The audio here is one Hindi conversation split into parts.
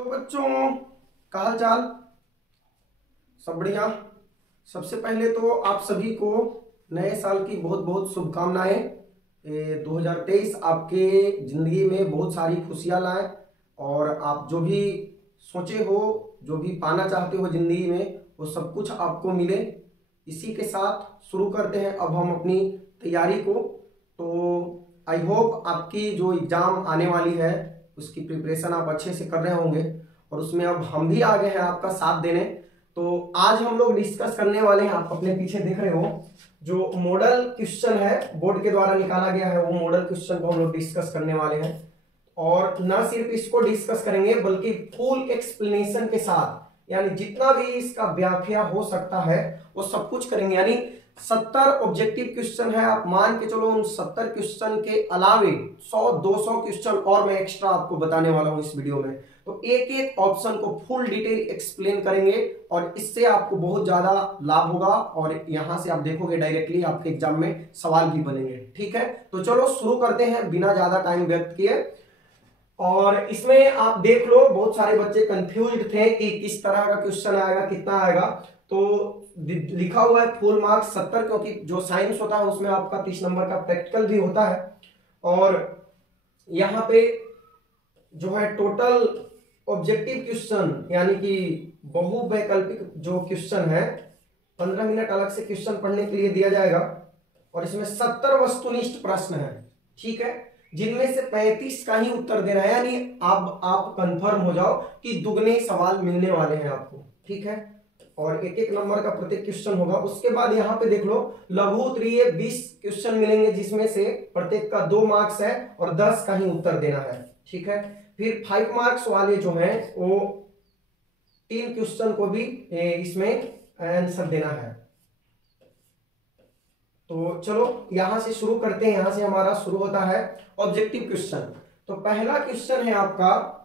तो बच्चों का हाल चाल सब बढ़िया। सबसे पहले तो आप सभी को नए साल की बहुत बहुत शुभकामनाएं। 2023 आपके जिंदगी में बहुत सारी खुशियां लाए और आप जो भी सोचे हो, जो भी पाना चाहते हो जिंदगी में, वो सब कुछ आपको मिले। इसी के साथ शुरू करते हैं अब हम अपनी तैयारी को। तो आई होप आपकी जो एग्जाम आने वाली है उसकी प्रिपरेशन आप अच्छे से कर रहे होंगे और उसमें अब हम भी आ गए हैं आपका साथ देने। तो आज हम लोग डिस्कस करने वाले हैं, आप अपने पीछे देख रहे हो जो मॉडल क्वेश्चन है बोर्ड के द्वारा निकाला गया है, वो मॉडल क्वेश्चन को हम लोग डिस्कस करने वाले हैं। और न सिर्फ इसको डिस्कस करेंगे बल्कि फुल एक्सप्लेनेशन के साथ, यानी जितना भी इसका व्याख्या हो सकता है वो सब कुछ करेंगे। यानी 70 ऑब्जेक्टिव क्वेश्चन है, आप मान के चलो उन 70 क्वेश्चन के अलावे 100-200 क्वेश्चन और मैं एक्स्ट्रा आपको बताने वाला हूं इस वीडियो में। तो एक एक ऑप्शन को फुल डिटेल एक्सप्लेन करेंगे और इससे आपको बहुत ज्यादा लाभ होगा और यहां से आप देखोगे डायरेक्टली आपके एग्जाम में सवाल भी बनेंगे। ठीक है, तो चलो शुरू करते हैं बिना ज्यादा टाइम व्यक्त किए। और इसमें आप देख लो बहुत सारे बच्चे कंफ्यूज्ड थे कि किस तरह का क्वेश्चन आएगा, कितना आएगा। तो लिखा हुआ है फुल मार्क्स 70, क्योंकि जो साइंस होता है उसमें आपका 30 नंबर का प्रैक्टिकल भी होता है। और यहाँ पे जो है टोटल ऑब्जेक्टिव क्वेश्चन यानी कि बहुवैकल्पिक जो क्वेश्चन है 15 मिनट अलग से क्वेश्चन पढ़ने के लिए दिया जाएगा। और इसमें 70 वस्तुनिष्ठ प्रश्न है, ठीक है, जिनमें से 35 का ही उत्तर देना है। यानी अब आप कंफर्म हो जाओ कि दुगने सवाल मिलने वाले हैं आपको, ठीक है। और एक एक नंबर का प्रत्येक क्वेश्चन होगा। उसके बाद यहाँ पे देख लो लघु उत्तरीय 20 क्वेश्चन मिलेंगे, जिसमें से प्रत्येक का 2 मार्क्स है और 10 का ही उत्तर देना है, ठीक है। फिर 5 मार्क्स वाले जो हैं वो 3 क्वेश्चन को भी इसमें आंसर देना है। तो चलो यहां से शुरू करते हैं। यहां से हमारा शुरू होता है ऑब्जेक्टिव क्वेश्चन। तो पहला क्वेश्चन है आपका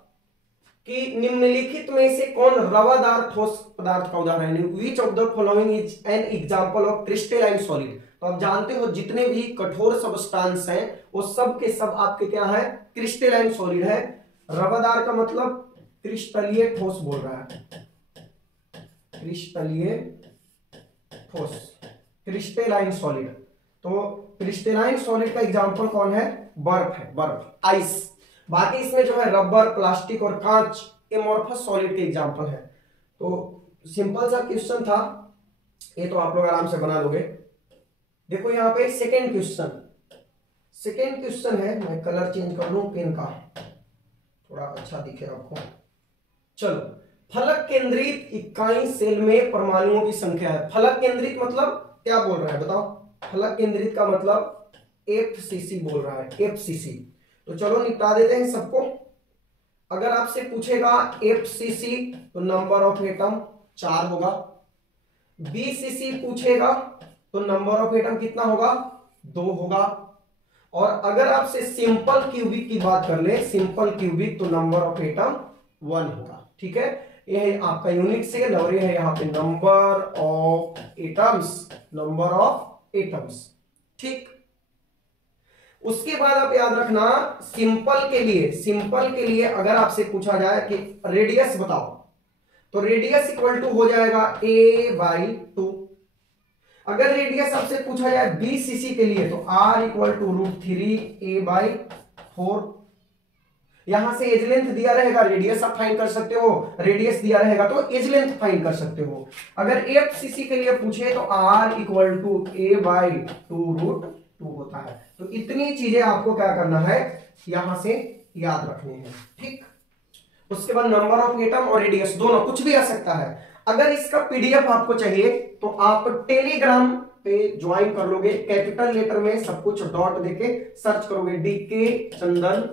कि निम्नलिखित में से कौन रवादार ठोस पदार्थ का उदाहरण है। Which of the following is an example of crystalline solid. तो आप जानते हो जितने भी कठोर सब्सटेंस हैं वो सब के सब आपके क्या है, क्रिस्टलाइन सॉलिड है। रवादार का मतलब क्रिस्टलीय ठोस बोल रहा है, क्रिस्टलीय ठोस, क्रिस्टलाइन सॉलिड। तो क्रिस्टलाइन सॉलिड का एग्जांपल कौन है, बर्फ है, बर्फ, आइस। बाकी इसमें जो है रबर, प्लास्टिक और कांच एमोर्फस सॉलिड के एग्जांपल है। तो सिंपल सा क्वेश्चन था ये, तो आप लोग आराम से बना लोगे। देखो यहाँ पे सेकेंड क्वेश्चन है, मैं कलर चेंज कर लूं पेन का, थोड़ा अच्छा दिखे आपको। चलो, फलक केंद्रित इकाई सेल में परमाणुओं की संख्या है। फलक केंद्रित मतलब क्या बोल रहा है बताओ, फलक केंद्रित का मतलब एफसीसी बोल रहा है, एफसीसी। तो चलो निपटा देते हैं सबको। अगर आपसे पूछेगा एफसीसी तो नंबर ऑफ एटम 4 होगा। बीसीसी पूछेगा तो नंबर ऑफ एटम कितना होगा, 2 होगा। और अगर आपसे सिंपल क्यूबिक की बात कर ले, सिंपल क्यूबिक, तो नंबर ऑफ एटम 1 होगा, ठीक है। यह है आपका यूनिट सेल और यह है यहाँ पे number of atoms, number of atoms, ठीक। उसके बाद आप याद रखना सिंपल के लिए अगर आपसे पूछा जाए कि रेडियस बताओ, तो रेडियस इक्वल टू हो जाएगा a/2। अगर रेडियस आपसे पूछा जाए बीसीसी के लिए तो r इक्वल टू √3a/4। यहां से एज लेंथ दिया रहेगा, रेडियस आप फाइंड कर सकते हो, रेडियस दिया रहेगा तो एज लेंथ फाइंड कर सकते हो। अगर एफसीसी के लिए पूछे तो r इक्वल टू a/2√2 होता है। तो इतनी चीजें आपको क्या करना है, यहां से याद रखनी है, ठीक। उसके बाद नंबर ऑफ एटम और रेडियस दोनों कुछ भी आ सकता है। अगर इसका पीडीएफ आपको चाहिए तो आप टेलीग्राम पे ज्वाइन कर लोगे, कैपिटल लेटर में सब कुछ डॉट देके सर्च करोगे, डीके चंदन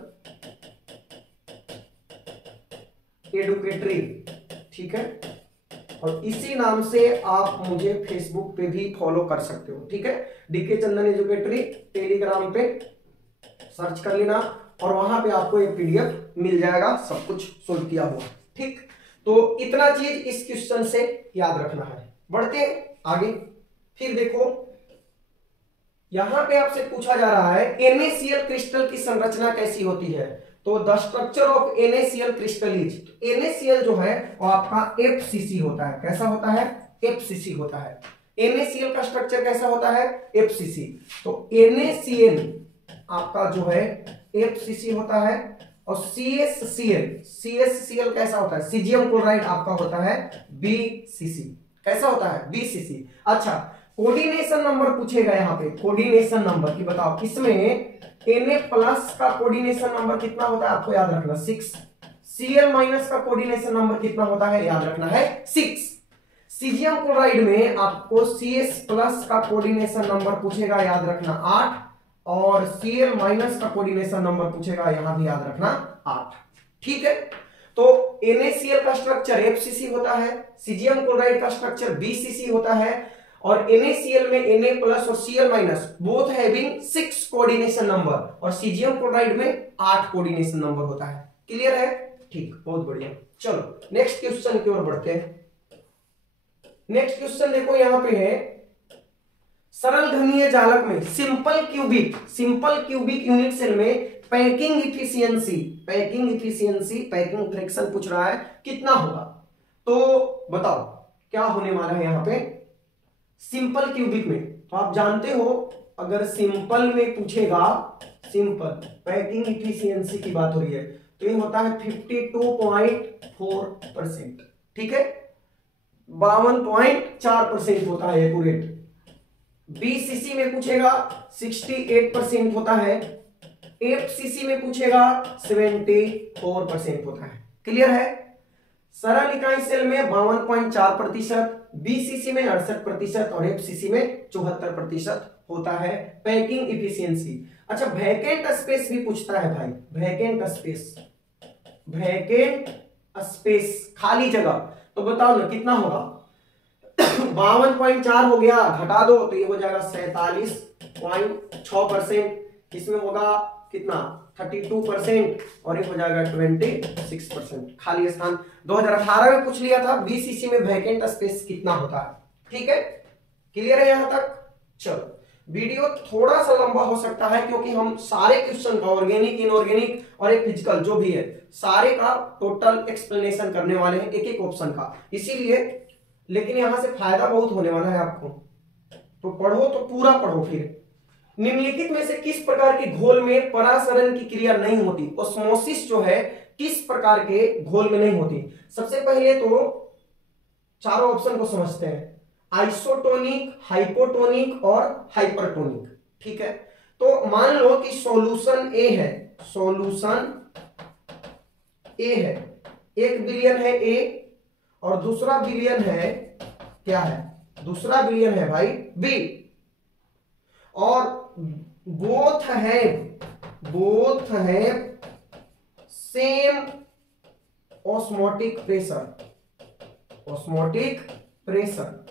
एडुकेटरी, ठीक है। और इसी नाम से आप मुझे फेसबुक पे भी फॉलो कर सकते हो, ठीक है। डीके चंदन एजुकेटरी टेलीग्राम पे सर्च कर लेना और वहां पे आपको एक पीडीएफ मिल जाएगा, सब कुछ सोल्व किया हुआ, ठीक। तो इतना चीज इस क्वेश्चन से याद रखना है। बढ़ते हैं आगे। फिर देखो यहां पे आपसे पूछा जा रहा है NaCl क्रिस्टल की संरचना कैसी होती है। तो the structure of NaCl crystal is, NaCl जो है वो आपका FCC होता है। कैसा होता है? FCC होता है। NaCl का स्ट्रक्चर कैसा होता है? FCC। तो NaCl आपका जो है FCC होता है और CSCl कैसा होता है? सीजियम क्लोराइड आपका होता है BCC। कैसा होता है? BCC। अच्छा, कोऑर्डिनेशन नंबर पूछेगा यहाँ पे, कोऑर्डिनेशन नंबर की बताओ, इसमें Na+ का कोऑर्डिनेशन नंबर कितना होता है आपको याद रखना 6। Cl- का कोऑर्डिनेशन नंबर कितना होता है याद रखना है 6। सीजियम क्लोराइड में आपको CS+ का कोऑर्डिनेशन नंबर पूछेगा, याद रखना 8, और Cl- का कोऑर्डिनेशन नंबर पूछेगा, यहां भी याद रखना 8। ठीक है, तो NaCl का स्ट्रक्चर FCC होता है, सीजियम क्लोराइड का स्ट्रक्चर BCC होता है, और NaCl में Na+ और Cl- both having 6 coordination number, और सीजियम क्लोराइड में 8 कोऑर्डिनेशन नंबर होता है। क्लियर है? ठीक, बहुत बढ़िया। चलो नेक्स्ट क्वेश्चन की ओर बढ़ते हैं। नेक्स्ट क्वेश्चन देखो यहां पे है, सरल घनीय जालक में सिंपल क्यूबिक यूनिट सेल में पैकिंग इफिशियंसी, पैकिंग फ्रैक्शन पूछ रहा है कितना होगा। तो बताओ क्या होने वाला है यहां पे सिंपल क्यूबिक में। तो आप जानते हो अगर सिंपल में पूछेगा, सिंपल पैकिंग इफिशियंसी की बात हो रही है, तो ये होता है 52.4%। ठीक है, 52.4% होता है एक्यूरेट। BCC में पूछेगा 68% होता है, FCC में पूछेगा 74% होता है। क्लियर है? सरल इकाई सेल में 52.4%, BCC में 68% और FCC में 74% होता है पैकिंग इफिशियंसी। अच्छा, वैकेंट स्पेस भी पूछता है भाई, वैकेंट स्पेस खाली जगह, तो बताओ ना कितना होगा। 52.4 हो गया, घटा दो तो ये हो जाएगा 47.6%, इसमें होगा कितना 32%, और ये हो जाएगा 26% खाली स्थान। 2018 में पूछ लिया था BCC में वैकेंट स्पेस कितना होता है। ठीक है, क्लियर है यहां तक? चलो, वीडियो थोड़ा सा लंबा हो सकता है क्योंकि हम सारे क्वेश्चन का, ऑर्गेनिक, इनऑर्गेनिक और एक फिजिकल जो भी है, सारे का टोटल एक्सप्लेनेशन करने वाले हैं, एक एक ऑप्शन का, इसीलिए। लेकिन यहां से फायदा बहुत होने वाला है आपको, तो पढ़ो तो पूरा पढ़ो। फिर निम्नलिखित में से किस प्रकार के घोल में परासरण की क्रिया नहीं होती? ओस्मोसिस जो है किस प्रकार के घोल में नहीं होती? सबसे पहले तो चारों ऑप्शन को समझते हैं, आइसोटोनिक, हाइपोटोनिक और हाइपरटोनिक। ठीक है, तो मान लो कि सॉल्यूशन ए है, एक विलयन है ए, और दूसरा विलयन है, क्या है, दूसरा विलयन है भाई बी, और बोथ है सेम ऑस्मोटिक प्रेशर,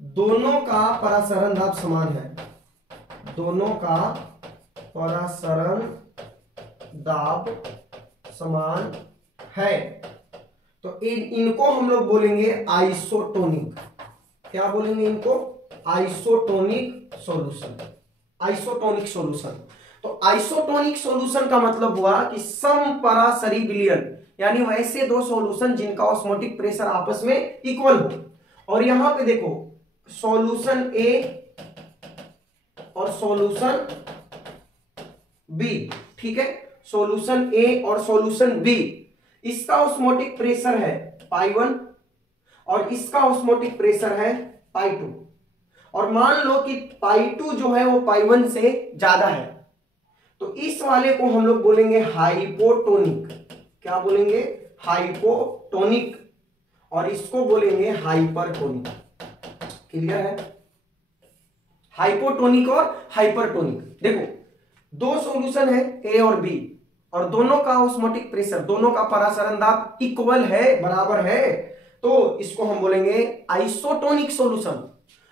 दोनों का परासरण दाब समान है, दोनों का परासरण दाब समान है, तो इनको हम लोग बोलेंगे आइसोटोनिक। क्या बोलेंगे इनको? Isotonic solution. तो आइसोटोनिक सॉल्यूशन का मतलब हुआ कि समपरासरी विलयन, यानी वैसे दो सॉल्यूशन जिनका ऑस्मोटिक प्रेशर आपस में इक्वल हो। और यहां पे देखो सॉल्यूशन ए और सॉल्यूशन बी, ठीक है, सॉल्यूशन ए और सॉल्यूशन बी, इसका ऑस्मोटिक प्रेशर है π1 और इसका ऑस्मोटिक प्रेशर है π2, और मान लो कि π2 जो है वो π1 से ज्यादा है, तो इस वाले को हम लोग बोलेंगे हाइपोटोनिक। क्या बोलेंगे? हाइपोटोनिक। और इसको बोलेंगे हाइपरटोनिक। क्लियर है? हाइपोटोनिक और हाइपरटोनिक। देखो दो सॉल्यूशन है ए और बी, और दोनों का ऑस्मोटिक प्रेशर, दोनों का परासरण दाब इक्वल है, बराबर है, तो इसको हम बोलेंगे आइसोटोनिक सॉल्यूशन।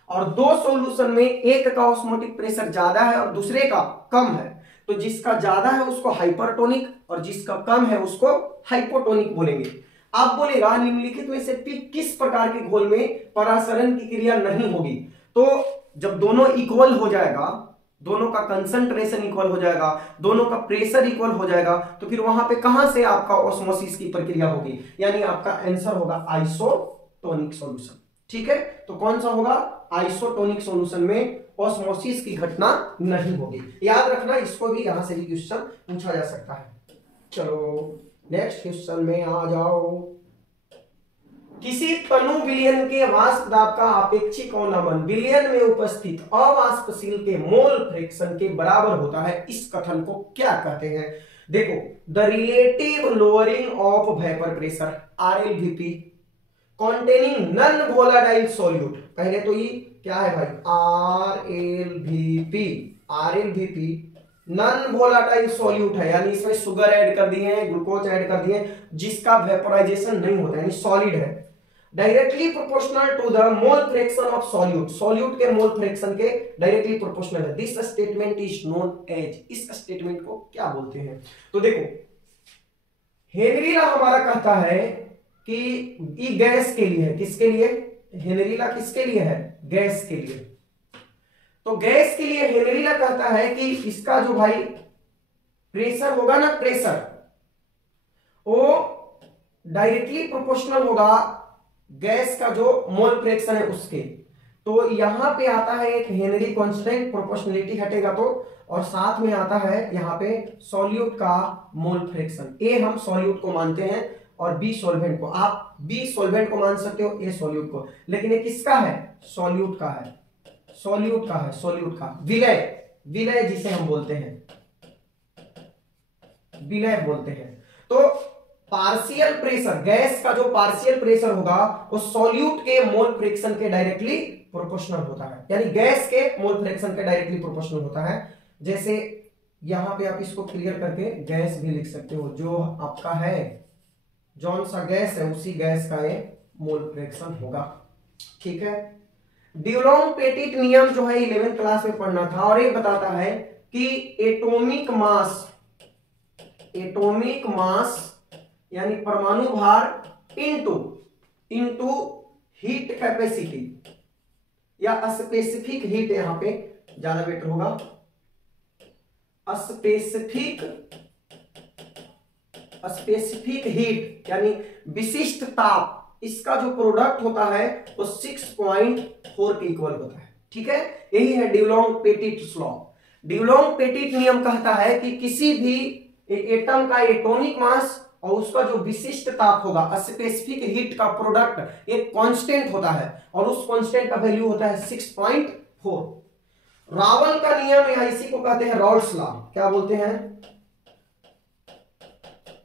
और दो सॉल्यूशन में एक का ऑस्मोटिक प्रेशर ज्यादा है और दूसरे का कम है, तो जिसका ज्यादा है उसको हाइपरटोनिक और जिसका कम है उसको हाइपोटोनिक बोलेंगे। आप बोलेगा निम्नलिखित में से किस प्रकार के घोल में परासरण की क्रिया नहीं होगी? तो जब दोनों इक्वल हो जाएगा, दोनों का कंसंट्रेशन इक्वल हो जाएगा, दोनों का प्रेशर इक्वल हो जाएगा, तो फिर वहां पे कहां से आपका ऑस्मोसिस की प्रक्रिया होगी, यानी आपका आंसर होगा आइसोटोनिक सॉल्यूशन। ठीक है, तो कौन सा होगा, आइसोटोनिक सॉल्यूशन में ऑस्मोसिस की घटना नहीं होगी। याद रखना, इसको भी यहां से भी क्वेश्चन पूछा जा सकता है। चलो नेक्स्ट क्वेश्चन में आ जाओ। किसी तनु विलयन के वाष्प दाब का अपेक्षिक अवनमन विलयन में उपस्थित अवाष्पशील के मोल फ्रैक्शन के बराबर होता है, इस कथन को क्या कहते हैं। देखो, the relative lowering of vapour pressure RLVP containing non volatile solute, पहले तो ये क्या है भाई, RLVP नॉन वोलाटाइल सॉल्यूट है, यानी इसमें शुगर ऐड कर दिए हैं, ग्लूकोज ऐड कर दिए हैं, जिसका वेपोराइजेशन नहीं होता, यानी सॉलिड है। Directly proportional to the mole fraction of solute, solute के मोल फ्रैक्शन के डायरेक्टली प्रोपोर्शनल है। This statement is known as, इस स्टेटमेंट को क्या बोलते हैं। तो देखो, हेनरी ला हमारा कहता है कि ये गैस के लिए है, किसके लिए, हेनरी ला किसके लिए है, गैस के लिए। तो गैस के लिए हेनरी ला कहता है कि इसका जो भाई प्रेशर होगा ना, प्रेशर वो डायरेक्टली प्रोपोर्शनल होगा गैस का जो मोल फ्रैक्शन है उसके। तो यहां पे आता है एक हेनरी कांस्टेंट, प्रोपोर्शनलिटी हटेगा तो, और साथ में आता है यहां पे सॉल्यूट का मोल फ्रैक्शन। ए हम सॉल्यूट को मानते हैं और बी सॉल्वेंट को, आप बी सॉल्वेंट को मान सकते हो, ए सॉल्यूट को, लेकिन ये किसका है, सॉल्यूट का है, सॉल्यूट का है, सॉल्यूट का विलय, विलय जिसे हम बोलते हैं, विलय बोलते हैं। तो पार्शियल प्रेशर, गैस का जो पार्शियल प्रेशर होगा वो सॉल्यूट के मोल फ्रैक्शन के डायरेक्टली प्रोपोर्शनल होता है, यानी गैस के मोल फ्रैक्शन के डायरेक्टली प्रोपोर्शनल होता है। जैसे यहां पे आप इसको क्लियर करके गैस भी लिख सकते हो, जो आपका है जौन सा गैस है उसी गैस का ये मोल फ्रैक्शन होगा। ठीक है, ड्यूलॉन्ग पेटिट नियम जो है 11th क्लास में पढ़ना था, और ये बताता है कि एटॉमिक मास, एटॉमिक मास यानी परमाणु भार इनटू हीट कैपेसिटी, या स्पेसिफिक हीट, यहां पे ज्यादा बेटर होगा, स्पेसिफिक हीट यानी विशिष्ट ताप, इसका जो प्रोडक्ट होता है वो 6.4 के इक्वल होता है। ठीक है, यही है ड्यूलॉन्ग पेटिट लॉ। ड्यूलॉन्ग पेटिट नियम कहता है कि किसी भी एटम का एटॉमिक मास और उसका जो विशिष्ट ताप होगा, स्पेसिफिक हीट का प्रोडक्ट एक कांस्टेंट होता है, और उस कांस्टेंट का वैल्यू होता है 6.4। रावल का नियम, या इसी को कहते हैं राउल्स लॉ, क्या बोलते हैं,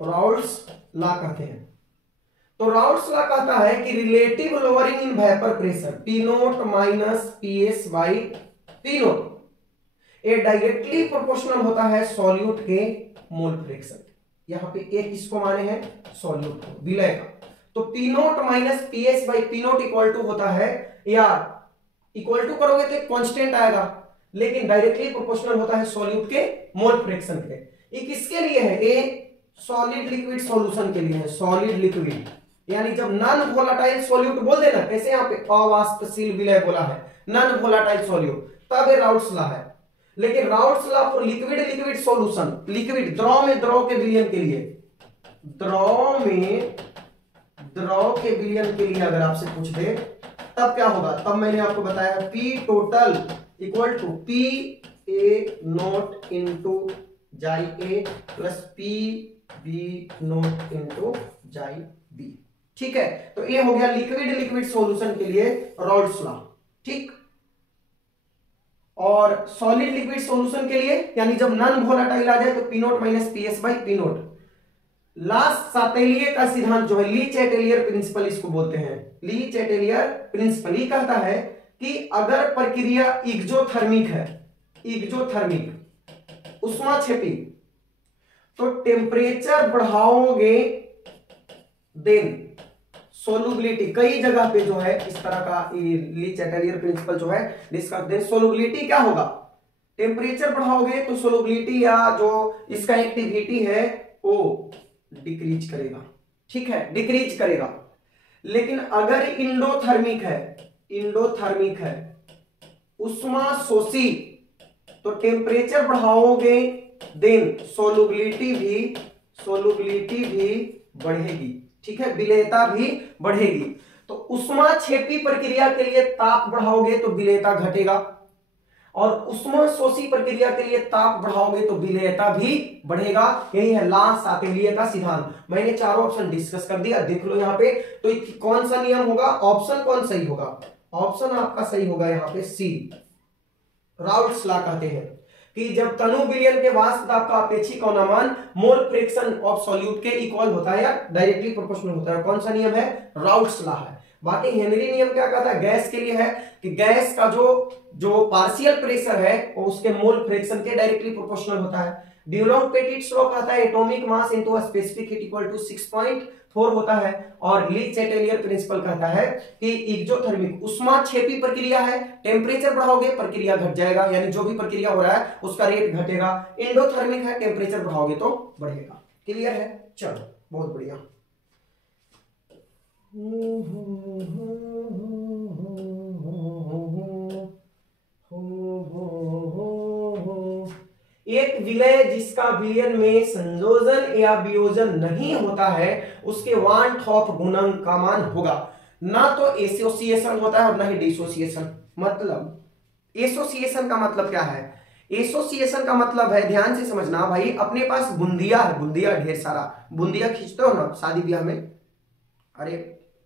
राउल्स लॉ कहते हैं। तो राउल्स लॉ कहता है कि relative lowering in vapour pressure P0 minus PS by P0 ये डायरेक्टली प्रोपोर्शनल होता है सॉल्यूट के मोल फ्रैक्शन। यहां पे एक इसको माने हैं सॉल्यूट को, विलय का, तो P0 minus PS by P0 equal to होता है, या इक्वल टू करोगे तो एक कांस्टेंट आएगा, लेकिन डायरेक्टली प्रोपोर्शनल होता है सॉल्यूट के मोल फ्रैक्शन के। ये किसके लिए है, ये सॉलिड लिक्विड सॉल्यूशन के लिए है, सॉलिड लिक्विड, यानी जब नॉन वोलाटाइल सॉल्यूट बोल देना, कैसे यहाँ पे अवाष्पशील विलय बोला है, नॉन वोलाटाइल सॉल्यूट, तब ये राउल्स लॉ है। लेकिन Raoult's law for liquid liquid solution, liquid द्रव में द्रव के विलयन के लिए, द्रव में द्रव के विलयन के लिए अगर आपसे पूछ दे तब क्या होगा, तब मैंने आपको बताया P total equal to PA into जाई A प्लस PB इंटू जाई B। ठीक है, तो ये हो गया लिक्विड लिक्विड सॉल्यूशन के लिए राउल्स लॉ। ठीक, और सॉलिड लिक्विड सॉल्यूशन के लिए, यानी जब नॉन वोलाटाइल आ जाए तो P0 minus PS by P0। Last सातेलिए का सिद्धांत जो है, ली चैटेलियर प्रिंसिपल इसको बोलते हैं, ली चैटेलियर प्रिंसिपल ही कहता है कि अगर प्रक्रिया इग्जोथर्मिक है, इग्जोथर्मिक उष्माक्षेपी, तो टेम्परेचर बढ़ाओगे देन सोलुबिलिटी, कई जगह पे जो है इस तरह का ली चैटेलियर प्रिंसिपल जो है डिस्कस दे, सोलुबिलिटी क्या होगा, टेम्परेचर बढ़ाओगे तो सोलुबिलिटी या जो इसका एक्टिविटी है वो डिक्रीज करेगा। ठीक है, डिक्रीज करेगा। लेकिन अगर इंडोथर्मिक है, इंडोथर्मिक है, उष्मा शोषी, तो टेम्परेचर बढ़ाओगे देन सोलुबिलिटी भी बढ़ेगी, ठीक है, विलेयता भी बढ़ेगी। तो ऊष्माक्षेपी प्रक्रिया के लिए ताप बढ़ाओगे तो विलेयता घटेगा, और ऊष्माशोषी प्रक्रिया के लिए ताप बढ़ाओगे तो विलेयता भी बढ़ेगा। यही है ला सापेलिय का सिद्धांत। मैंने चारों ऑप्शन डिस्कस कर दिया, देख लो यहाँ पे। तो कौन सा नियम होगा, ऑप्शन कौन सही होगा, ऑप्शन आपका सही होगा यहाँ पे सी, राउल्ट्स लॉ कहते हैं कि जब तनु विलयन के वाष्प दाब का अपेक्षिक अनुमान मोल फ्रैक्शन ऑफ सॉल्यूट के इक्वल होता है या डायरेक्टली प्रोपोर्शनल होता है। कौन सा नियम है, राउल्ट्स लॉ है। बाकी हेनरी नियम क्या कहता है, गैस के लिए है कि गैस का जो पार्शियल प्रेशर है वो उसके मोल फ्रैक्शन के डायरेक्टली प्रोपोर्शनल होता है। डुलॉन्ग-पेटिट्स लॉ कहता है atomic mass into specific heat equal to 6.4 होता है। और ली चैटेलियर प्रिंसिपल कहता है कि एक्सोथर्मिक ऊष्माक्षेपी प्रक्रिया है, टेम्परेचर बढ़ाओगे प्रक्रिया घट जाएगा, यानी जो भी प्रक्रिया हो रहा है उसका रेट घटेगा। एंडोथर्मिक है, टेम्परेचर बढ़ाओगे तो बढ़ेगा। क्लियर है, चलो बहुत बढ़िया। एक विलय जिसका विलयन में संयोजन या वियोजन नहीं होता है उसके वान टॉप गुणक का मान होगा, ना तो एसोसिएशन होता है और ना ही डिसोसिएशन। मतलब एसोसिएशन का मतलब क्या है, एसोसिएशन का मतलब है, ध्यान से समझना भाई, अपने पास बूंदिया है, बूंदिया ढेर सारा बूंदिया खींचते हो ना शादी ब्याह में, अरे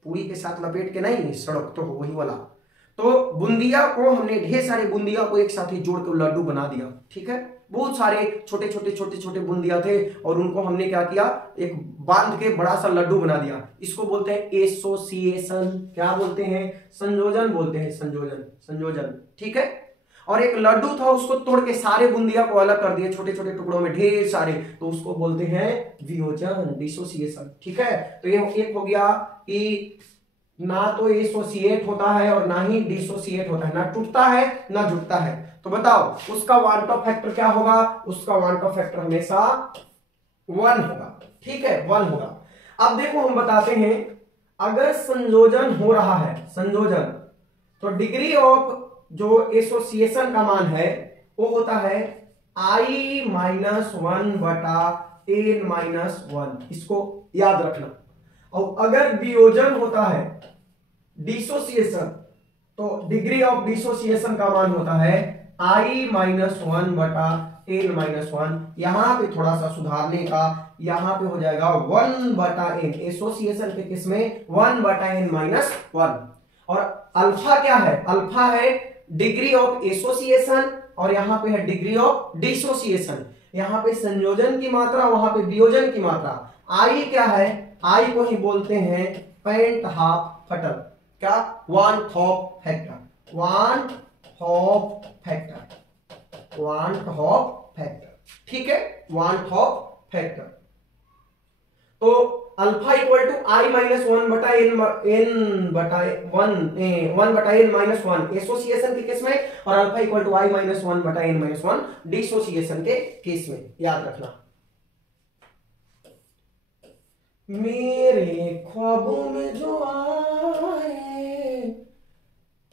पूरी के साथ लपेट के नहीं, सड़क तो हो वही वाला। तो बूंदिया को हमने ढेर सारे बूंदिया को एक साथ ही जोड़ के लड्डू बना दिया, ठीक है। बहुत सारे छोटे छोटे बूंदिया थे और उनको हमने क्या किया, एक बांध के बड़ा सा लड्डू बना दिया। इसको बोलते हैं एसोसिएशन। क्या बोलते हैं, संयोजन बोलते हैं, संयोजन, ठीक है। और एक लड्डू था, उसको तोड़ के सारे बूंदिया को अलग कर दिए छोटे छोटे टुकड़ों में ढेर सारे, तो उसको बोलते हैं वियोजन, डिसोसिएशन, ठीक है। तो ये एक हो गया कि ना तो एसोसिएट होता है और ना ही डिसोसिएट होता है, ना टूटता है ना जुटता है। तो बताओ उसका वांट ऑफ फैक्टर क्या होगा, उसका वांट ऑफ फैक्टर हमेशा 1 होगा, ठीक है, 1 होगा। अब देखो हम बताते हैं, अगर संयोजन हो रहा है, संयोजन, तो डिग्री ऑफ जो एसोसिएशन का मान है वो होता है I-1 बटा N-1, इसको याद रखना। और अगर वियोजन होता है, डिसोसिएशन, तो डिग्री ऑफ डिसोसिएशन का मान होता है I-1 बटा N-1। यहां पे थोड़ा सा सुधारने का, यहां पे हो जाएगा 1 बटा N, एसोसिएशन के केस में 1 बटा N-1। और अल्फा क्या है, अल्फा है डिग्री ऑफ एसोसिएशन और यहां पे है डिग्री ऑफ डिसोसिएशन। यहां पे संयोजन की मात्रा, वहां पे वियोजन की मात्रा। आई क्या है, आई को ही बोलते हैं पेंट हाफ फैक्टर। क्या, वन हॉप फैक्टर, ठीक है, वन हॉप फैक्टर। तो अल्फा इक्वल टू I-1 बटा N-1 एसोसिएशन के केस में, और अल्फा इक्वल टू I-1 बटा N-1 डिसोसिएशन के केस में, याद रखना। मेरे ख्वाबों में जो आए,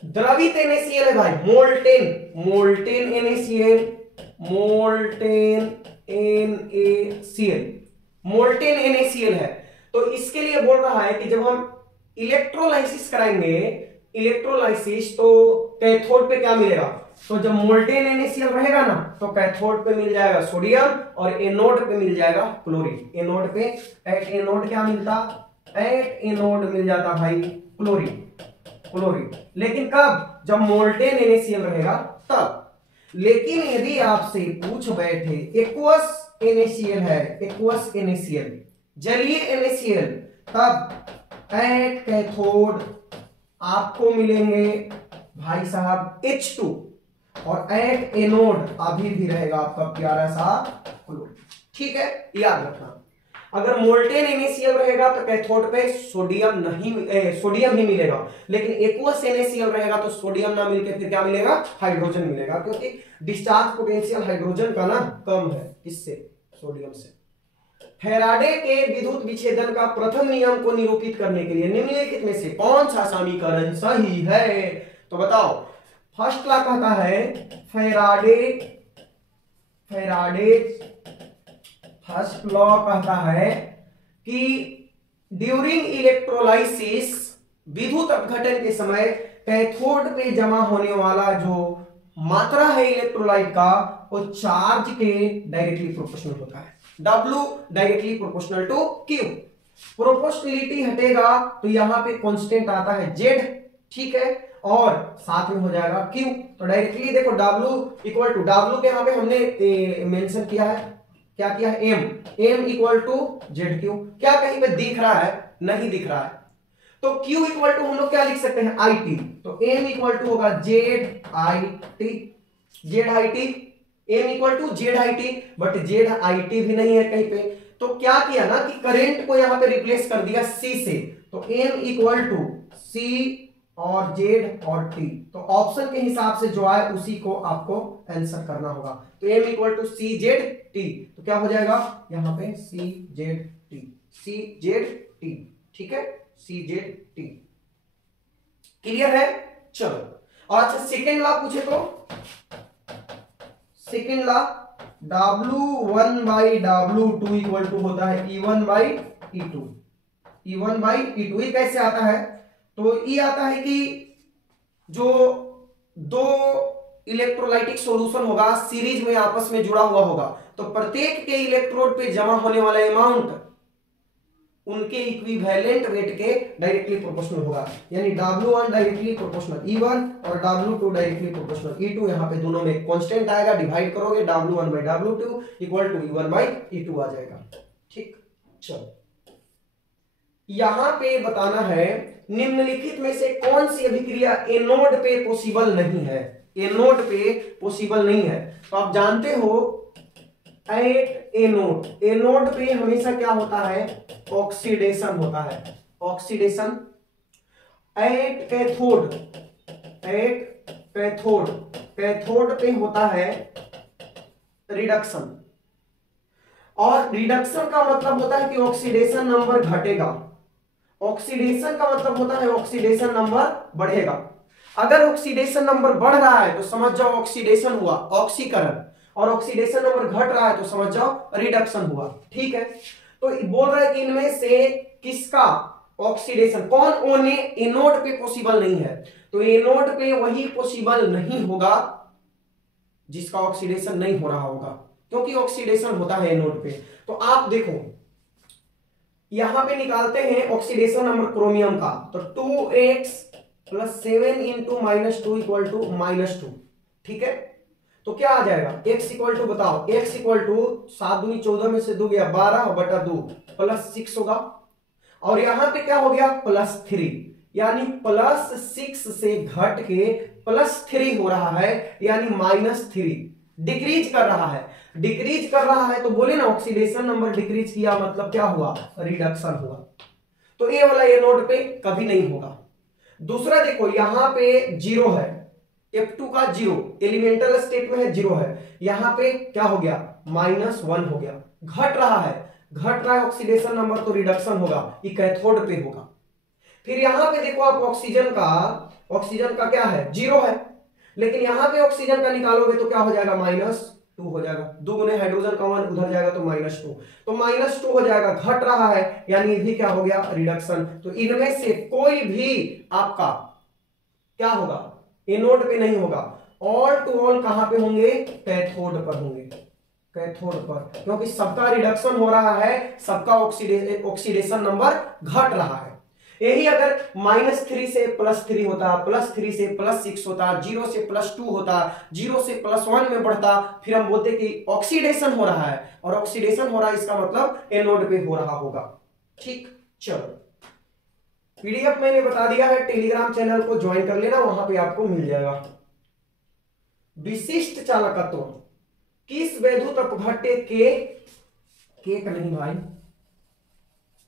द्रवित NaCl है भाई, मोल्टेन NaCl, मोल्टेन NaCl है। तो इसके लिए बोल रहा है कि जब हम इलेक्ट्रोलाइसिस कराएंगे, इलेक्ट्रोलाइसिस, तो कैथोड पे क्या मिलेगा, तो जब मोल्टेन NaCl रहेगा ना तो कैथोड पे मिल जाएगा सोडियम और एनोड पे मिल जाएगा क्लोरीन। एनोड पे एट एनोड क्या मिलता, एट एनोड मिल जाता भाई क्लोरीन। लेकिन कब, जब मोल्टेन NaCl रहेगा तब। लेकिन यदि आपसे पूछ बैठे एक्वस NaCl है, एक्वस NaCl, जलीय NaCl, तब एट कैथोड आपको मिलेंगे भाई साहब H2, और एट एनोड अभी भी रहेगा आपका प्यारा सा क्लोरीन, ठीक है, याद रखना। अगर मोल्टेन NaCl रहेगा तो कैथोड पे सोडियम ही मिलेगा, लेकिन एक्वस NaCl रहेगा तो सोडियम ना मिलके फिर क्या मिलेगा, हाइड्रोजन मिलेगा, क्योंकि डिस्चार्ज पोटेंशियल हाइड्रोजन का ना कम है, किससे, सोडियम से। फैराडे के विद्युत विच्छेदन का प्रथम नियम को निरूपित करने के लिए निम्नलिखित में से कौन सा समीकरण सही है, तो बताओ। फर्स्ट लॉ कहता है फैराडे फैराडेज फर्स्ट लॉ कहता है कि ड्यूरिंग इलेक्ट्रोलाइसिस विद्युत अपघटन के समय कैथोड पे जमा होने वाला जो मात्रा है इलेक्ट्रोलाइट का वो चार्ज के डायरेक्टली प्रोपोर्शनल होता है। W directly proportional to Q। Proportionality हटेगा तो यहां पे कांस्टेंट आता है Z, ठीक है, और साथ में हो जाएगा Q। तो डायरेक्टली देखो W इक्वल टू W के यहां पे हमने मेंशन किया है, क्या किया है, M इक्वल टू ZQ। क्या कहीं पे दिख रहा है? नहीं दिख रहा है। तो Q इक्वल टू हम लोग क्या लिख सकते हैं, IT। तो M इक्वल टू होगा ZIT, M equal to ZIT, but ZIT भी नहीं है कहीं पे। तो क्या किया ना कि करंट को यहां पे रिप्लेस कर दिया C से। तो M इक्वल टू C और Z और T। तो ऑप्शन के हिसाब से जो आए उसी को आपको आंसर करना होगा। तो M इक्वल टू CZT, तो क्या हो जाएगा यहां पे CZT, ठीक है, CZT। क्लियर है? चलो, और अच्छा सेकेंड लॉ पूछे तो second law W1 by W2 equal to होता है E1 by E2। E1 by E2 ये कैसे आता है? तो ये आता है कि जो दो इलेक्ट्रोलाइटिक सॉल्यूशन होगा सीरीज में आपस में जुड़ा हुआ होगा, तो प्रत्येक के इलेक्ट्रोड पे जमा होने वाला अमाउंट उनके इक्विवेलेंट वेट के डायरेक्टली प्रोपोर्शनल होगा। यानी W1 डायरेक्टली प्रोपोर्शनल E1 और W2 डायरेक्टली प्रोपोर्शनल E2। यहां पे दोनों में कांस्टेंट आएगा, डिवाइड करोगे W1 by W2 equal to E1 by E2 आ जाएगा। ठीक, चलो यहां पे बताना है निम्नलिखित में से कौन सी अभिक्रिया एनोड पे पॉसिबल नहीं है। एनोड पे पॉसिबल नहीं है, तो आप जानते हो एट एनोड पे हमेशा क्या होता है, ऑक्सीडेशन होता है। ऑक्सीडेशन एट कैथोड पे होता है रिडक्शन। और रिडक्शन का मतलब होता है कि ऑक्सीडेशन नंबर घटेगा, ऑक्सीडेशन का मतलब होता है ऑक्सीडेशन नंबर बढ़ेगा। अगर ऑक्सीडेशन नंबर बढ़ रहा है तो समझ जाओ ऑक्सीडेशन हुआ, ऑक्सीकरण, और ऑक्सीडेशन नंबर घट रहा है तो समझ जाओ रिडक्शन हुआ। ठीक है, तो बोल रहा है कि इनमें से किसका ऑक्सीडेशन, कौन ओने एनोड पे पॉसिबल नहीं है। तो एनोड पे वही पॉसिबल नहीं होगा जिसका ऑक्सीडेशन नहीं हो रहा होगा, क्योंकि ऑक्सीडेशन होता है एनोड पे। तो आप देखो यहां पे निकालते हैं ऑक्सीडेशन नंबर क्रोमियम का, तो 2x plus 7 into -2 equal to -2। ठीक है, तो क्या आ जाएगा, x इक्वल टू बताओ, x इक्वल टू 7 दूनी 14 में से 2 गया 12/2 प्लस 6 होगा, और यहां पे क्या हो गया +3, यानी +6 से घट के +3 हो रहा है, यानी -3 डिक्रीज कर रहा है। डिक्रीज कर रहा है तो बोले ना ऑक्सीडेशन नंबर डिक्रीज किया मतलब क्या हुआ, रिडक्शन हुआ। तो ए वाला एनोड पे कभी नहीं होगा। दूसरा देखो यहां पे 0 है, F2 का 0 एलिमेंटल स्टेट में है, 0 है, यहां पे क्या हो गया -1 हो गया, घट रहा है ऑक्सीडेशन नंबर, तो रिडक्शन होगा, ये कैथोड पे होगा। फिर यहां पे देखो आप ऑक्सीजन का क्या है 0 है, लेकिन यहां पे ऑक्सीजन का निकालोगे तो क्या हो जाएगा -2 हो जाएगा, 2 गुने हाइड्रोजन का 1 उधर जाएगा तो -2, तो -2 हो जाएगा, घट रहा है, यानी ये भी क्या हो गया रिडक्शन। तो इनमें से कोई भी आपका क्या होगा एनोड पे नहीं होगा, ऑल टू ऑल कहां पे होंगे, कैथोड पर होंगे, कैथोड पर, क्योंकि सबका रिडक्शन हो रहा है, सबका ऑक्सीडेशन नंबर घट रहा है। यही अगर -3 से +3 होता, +3 से +6 होता, 0 से +2 होता, 0 से +1 में बढ़ता, फिर हम बोलते कि ऑक्सीडेशन हो रहा है, और ऑक्सीडेशन हो रहा है इसका मतलब एनोड पे हो रहा होगा। ठीक, चलो पीडीएफ मैंने बता दिया है, टेलीग्राम चैनल को ज्वाइन कर लेना, वहां पे आपको मिल जाएगा। विशिष्ट चालकत्व किस वैद्युत अपघट्य के, केक नहीं भाई,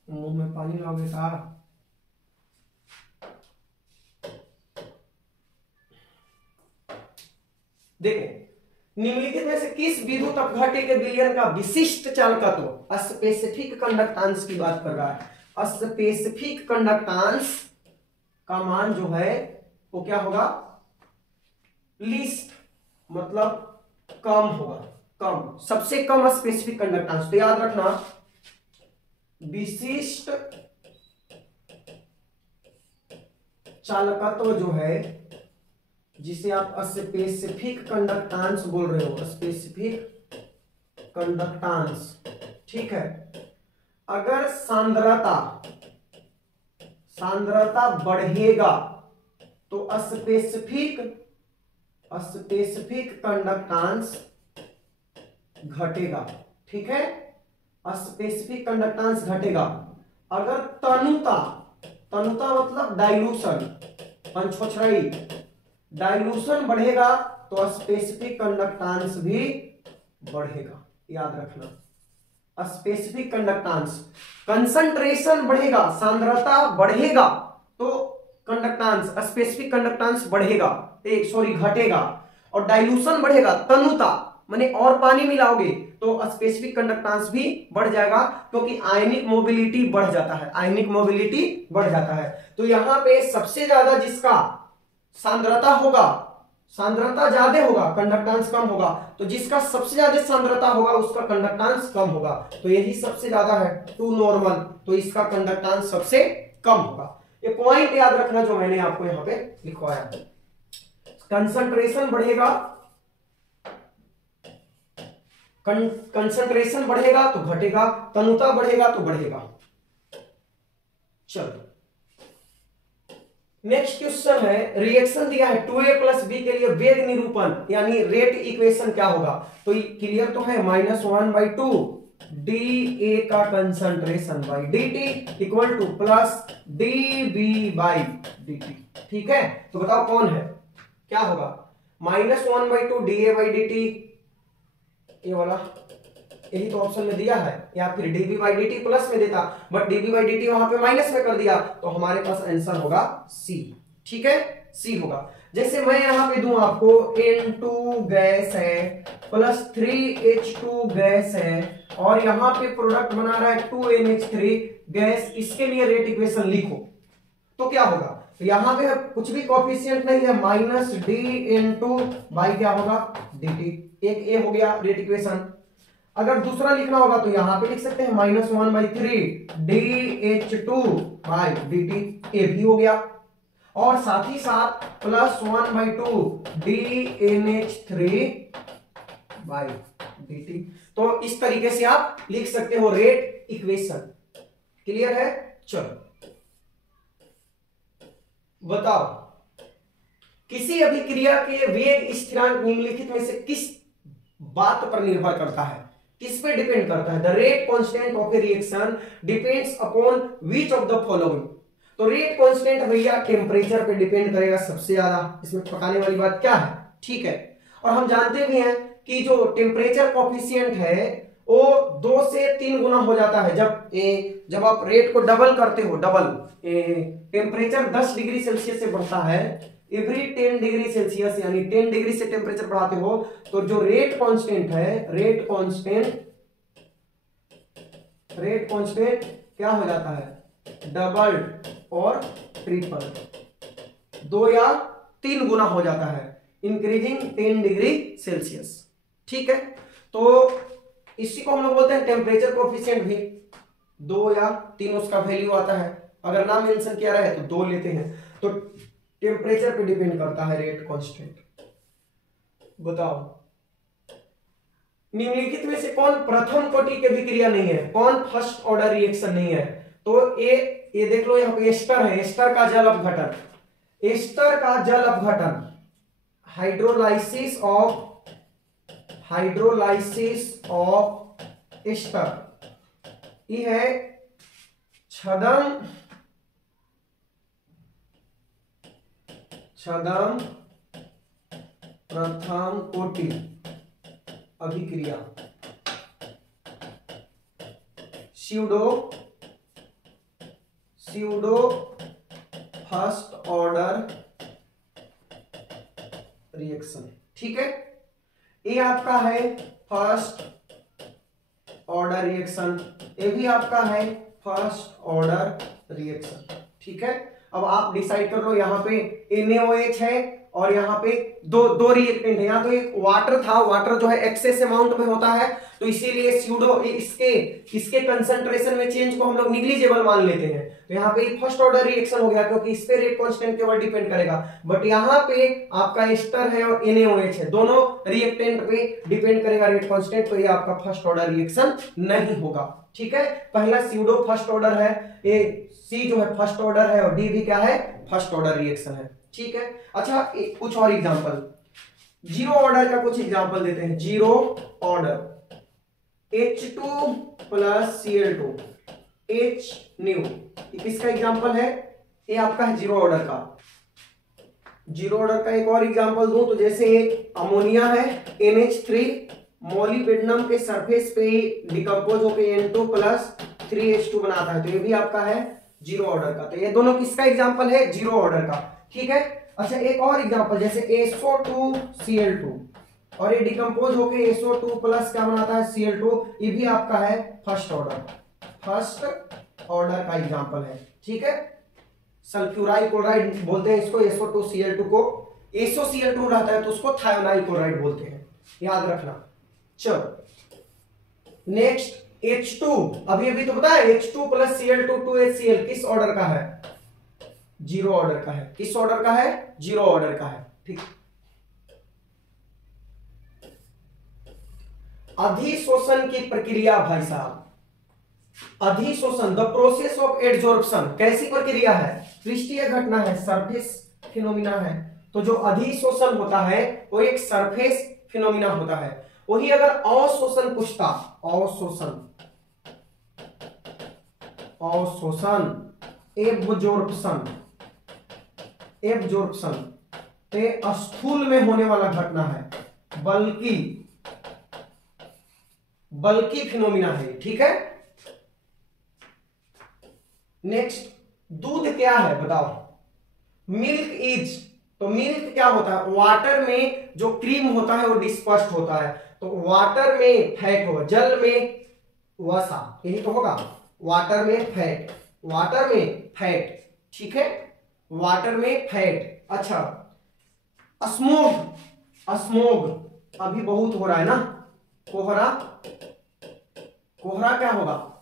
मुंह में पानी लाओगे का, देखो निम्नलिखित में से किस विद्युत अपघट्य के विलयन का विशिष्ट चालकत्व, स्पेसिफिक कंडक्टेंस की बात कर रहा है, स्पेसिफिक कंडक्टेंस का मान जो है वो क्या होगा, लीस्ट मतलब कम होगा, कम, सबसे कम स्पेसिफिक कंडक्टेंस। तो याद रखना विशिष्ट चालकत्व जो है, जिसे आप स्पेसिफिक कंडक्टेंस बोल रहे हो, स्पेसिफिक कंडक्टेंस, ठीक है। अगर सांद्रता बढ़ेगा तो स्पेसिफिक कंडक्टेंस घटेगा, ठीक है। स्पेसिफिक कंडक्टेंस घटेगा। अगर तनुता मतलब डाइल्यूशन, पंचोछराई, डाइल्यूशन बढ़ेगा तो स्पेसिफिक कंडक्टेंस भी बढ़ेगा, याद रखना। स्पेसिफिक कंडक्टेंस, कंसंट्रेशन बढ़ेगा, सांद्रता बढ़ेगा तो कंडक्टेंस, स्पेसिफिक कंडक्टेंस बढ़ेगा, घटेगा। और डाइल्यूशन बढ़ेगा, तनुता माने और पानी मिलाओगे तो स्पेसिफिक कंडक्टेंस भी बढ़ जाएगा, क्योंकि आयनिक मोबिलिटी बढ़ जाता है, आयनिक मोबिलिटी बढ़ जाता है। तो यहां पे सबसे ज्यादा जिसका सांद्रता होगा, सांद्रता ज्यादा होगा, कंडक्टेंस कम होगा। तो जिसका सबसे ज्यादा सांद्रता होगा उसका कंडक्टेंस कम होगा। तो यही सबसे ज्यादा है, टू नॉर्मल, तो इसका कंडक्टेंस सबसे कम होगा। ये पॉइंट याद रखना जो मैंने आपको यहां पे लिखवाया। कंसंट्रेशन बढ़ेगा, कंसंट्रेशन बढ़ेगा तो घटेगा, तनुता बढ़ेगा तो बढ़ेगा। चलो नेक्स्ट क्वेश्चन है, रिएक्शन दिया है 2a प्लस बी के लिए वेग निरूपण यानी रेट इक्वेशन क्या होगा। तो क्लियर तो है, -1/2 dA का concentration by dt equal two plus dB/dt, ठीक है। तो बताओ कौन है, क्या होगा, -1/2 dA/dt, ये वाला, यही तो ऑप्शन में दिया है, या फिर dB/dt प्लस में देता, बट dB/dt वहां पे माइनस में कर दिया, तो हमारे पास आंसर होगा सी, ठीक है, सी होगा। जैसे मैं यहां पे दूं आपको N2 गैस है प्लस 3H2 गैस है, और यहां पे प्रोडक्ट बना रहा है 2NH3 गैस, इसके लिए रेट इक्वेशन लिखो, तो क्या होगा। तो यहां पे कुछ भी कोफिशिएंट नहीं है, -dN2 बाई क्या होगा dt, एक ए हो गया रेट इक्वेशन। अगर दूसरा लिखना होगा तो यहां पे लिख सकते हैं -1/3 dH2 बाई dt, ए भी हो गया, और साथ ही साथ +1/2 dNH3 बाई dt। तो इस तरीके से आप लिख सकते हो रेट इक्वेशन, क्लियर है। चलो बताओ, किसी अभिक्रिया के वेग स्थिरांक निम्नलिखित में से किस बात पर निर्भर करता है, किस पे डिपेंड करता है। The rate constant of A reaction depends upon which of the following. तो रेट कांस्टेंट भैया टेम्परेचर पे डिपेंड करेगा सबसे ज्यादा, इसमें पकाने वाली बात क्या है, ठीक है। और हम जानते भी हैं कि जो टेम्परेचर कॉफिशिएंट है वो 2 से 3 गुना हो जाता है जब आप रेट को डबल करते हो, डबल टेम्परेचर 10 डिग्री सेल्सियस से बढ़ता है, एवरी 10 डिग्री सेल्सियस, यानी 10 डिग्री से टेम्परेचर बढ़ाते हो तो जो रेट कांस्टेंट है, रेट कांस्टेंट क्या हो जाता है, डबल और ट्रिपल, 2 या 3 गुना हो जाता है, इंक्रीजिंग 10 डिग्री सेल्सियस, ठीक है। तो इसी को हम लोग बोलते हैं टेम्परेचर कोफिशिएंट भी, 2 या 3 उसका वैल्यू आता है। अगर ना मेंशन किया रहे तो 2 लेते हैं। तो टेम्परेचर पे डिपेंड करता है रेट कांस्टेंट। बताओ निम्नलिखित में से कौन प्रथम कोटि की अभिक्रिया नहीं है, कौन फर्स्ट ऑर्डर रिएक्शन नहीं है। तो ये देख लो, यहाँ पे एस्टर है, एस्टर का जल अपघटन, एस्टर का जल अपघटन, हाइड्रोलाइसिस ऑफ एस्टर, ये है छद्म प्रथम कोटि अभिक्रिया, स्यूडो फर्स्ट ऑर्डर रिएक्शन, ठीक है। ये आपका है फर्स्ट ऑर्डर रिएक्शन, ये भी आपका है फर्स्ट ऑर्डर रिएक्शन, ठीक है। अब आप डिसाइड कर लो, यहाँ पे NaOH है और यहाँ पे दो दो रिएक्टेंट है। यहाँ तो एक वाटर था, वाटर जो है एक्सेस अमाउंट में होता है, तो इसीलिए स्यूडो इसके कंसंट्रेशन में चेंज को हम लोग निग्लिजिबल मान लेते हैं। तो यहाँ पे फर्स्ट ऑर्डर रिएक्शन हो गया, क्योंकि इस पे रेट कांस्टेंट केवल डिपेंड करेगा। बट यहाँ पे आपका एस्टर है और NaOH है, दोनों रिएक्टेंट पे डिपेंड करेगा रेट कांस्टेंट, तो ये आपका फर्स्ट ऑर्डर रिएक्शन नहीं होगा। ठीक है, पहला स्यूडो फर्स्ट ऑर्डर है, ये C जो है फर्स्ट ऑर्डर है और D भी क्या है, फर्स्ट ऑर्डर रिएक्शन है। ठीक है, अच्छा कुछ और एग्जांपल, जीरो ऑर्डर का कुछ एग्जांपल देते हैं। Zero order H2 plus Cl2 H new, किसका एग्जांपल है, ये आपका है जीरो ऑर्डर का। जीरो ऑर्डर का एक और एग्जांपल दूं तो जैसे एक अमोनिया है NH3 मोलिब्डेनम के सरफेस पे डिकम्पोज होकर N2 प्लस 3H2 बनाता है, तो ये भी आपका है जीरो ऑर्डर का। तो ये दोनों किसका एग्जांपल है, जीरो ऑर्डर का। ठीक है, अच्छा एक और एग्जांपल जैसे SO2Cl2 और ये डिकम्पोज होकर SO2 प्लस क्या बनाता है Cl2, ये भी आपका है फर्स्ट ऑर्डर का एग्जांपल है। ठीक है, सल्फ्यूराइल क्लोराइड बोलते हैं इसको, SO2Cl2 को SOCl2 रहता है तो उसको थायोनाइल क्लोराइड बोलते हैं, याद रखना। चलो नेक्स्ट H2, अभी तो बताया H2 प्लस Cl2 2HCl किस ऑर्डर का है, जीरो ऑर्डर का है। किस ऑर्डर का है, जीरो ऑर्डर का है। ठीक, अधिशोषण की प्रक्रिया भाई साहब, अधिशोषण द प्रोसेस ऑफ एडजॉर्प्शन कैसी प्रक्रिया है, पृष्ठीय घटना है, सरफेस फिनोमिना है। तो जो अधिशोषण होता है वो एक सरफेस फिनोमिना होता है। वही अगर अवशोषण पूछता, अवशोषण एब्जॉर्प्शन तो स्थूल में होने वाला घटना है, बल्कि फिनोमिना है। ठीक है, नेक्स्ट दूध क्या है बताओ, मिल्क इज, तो मिल्क क्या होता है, वाटर में जो क्रीम होता है वो डिस्पर्स्ड होता है, तो वाटर में फैट हो, जल में वसा, यही तो होगा, वाटर में फैट। ठीक है, वाटर में फैट। अच्छा स्मोग अभी बहुत हो रहा है ना, कोहरा क्या होगा,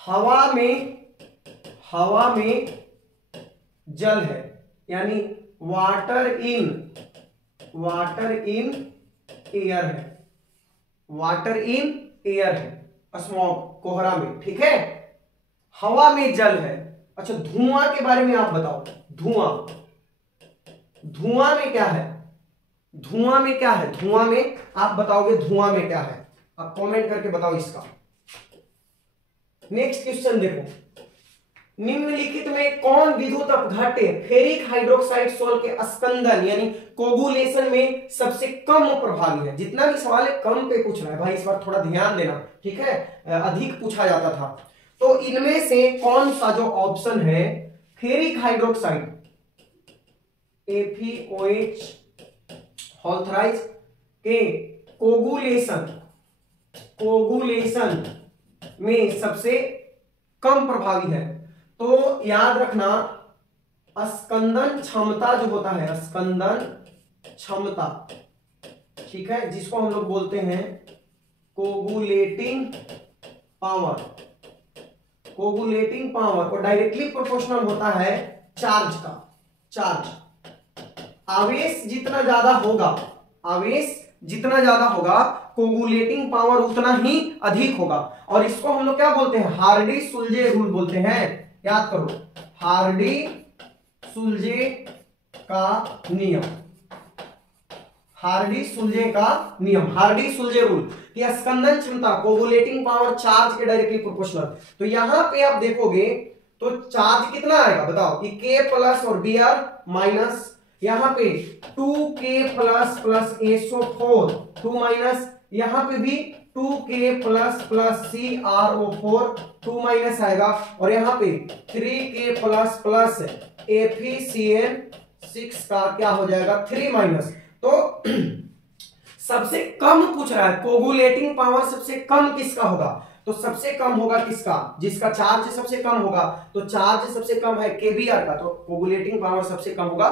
हवा में जल है, यानी वाटर इन एयर है, स्मॉग कोहरा में। ठीक है, हवा में जल है। अच्छा धुआं के बारे में आप बताओ, धुआं में क्या है, धुआं में आप बताओगे धुआं में क्या है, आप कमेंट करके बताओ इसका। नेक्स्ट क्वेश्चन देखो, निम्नलिखित में कौन विद्युत अपघट्य फेरिक हाइड्रोक्साइड सोल के स्कंदन यानी कोगुलेशन में सबसे कम प्रभावी है। जितना भी सवाल है कम पे पूछ रहा है भाई, इस बार थोड़ा ध्यान देना। ठीक है, अधिक पूछा जाता था। तो इनमें से कौन सा जो ऑप्शन है फेरिक हाइड्रोक्साइड FeOH ऑथराइज के कोगुलेशन में सबसे कम प्रभावी है, तो याद रखना स्कंदन क्षमता जो होता है, स्कंदन क्षमता, ठीक है, जिसको हम लोग बोलते हैं कोगुलेटिंग पावर और डायरेक्टली प्रोपोर्शनल होता है चार्ज का। आवेश जितना ज्यादा होगा कोगुलेटिंग पावर उतना ही अधिक होगा, और इसको हम लोग क्या बोलते हैं, हार्डी सुलजे रूल बोलते हैं। याद करो, हार्डी सुलजे का नियम, हार्डी सुलजे रूल कि स्कंदन क्षमता कोगुलेटिंग पावर चार्ज के डायरेक्टली प्रोपोर्शनल। तो यहां पे आप देखोगे तो चार्ज कितना आएगा बताओ, कि K प्लस और Br माइनस, यहां पे 2K plus plus SO4 2 minus, यहां पे भी 2K plus plus CrO4 2 minus आएगा, और यहां पे 3K प्लस प्लस FeCN6 का क्या हो जाएगा 3 माइनस। तो सबसे कम पूछ रहा है कोगुलेटिंग पावर सबसे कम किसका होगा, तो सबसे कम होगा किसका, जिसका चार्ज सबसे कम होगा। तो चार्ज सबसे कम है KBr का, तो कोगुलेटिंग पावर सबसे कम होगा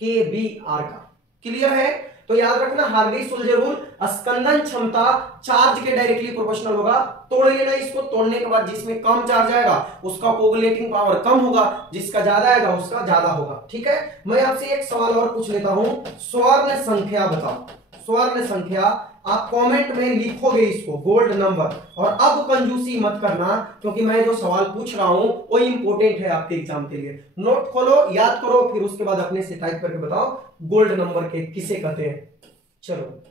KBr का। क्लियर है? तो याद रखना हार्डी-सुलजे रूल, स्कंदन क्षमता चार्ज के डायरेक्टली प्रोपोर्शनल होगा। तोड़ लेना इसको, तोड़ने के बाद जिसमें कम चार्ज आएगा उसका कोगुलेटिंग पावर कम होगा, जिसका ज्यादा आएगा उसका ज्यादा होगा। ठीक है, मैं आपसे एक सवाल और पूछ लेता हूं, स्वर्ण संख्या बताओ। स्वर्ण संख्या आप कमेंट में लिखोगे इसको, गोल्ड नंबर। और अब कंजूसी मत करना, क्योंकि मैं जो सवाल पूछ रहा हूं वो इंपॉर्टेंट है आपके एग्जाम के लिए। नोट खोलो, याद करो, फिर उसके बाद अपने से टाइप करके बताओ गोल्ड नंबर के किसे कहते हैं। चलो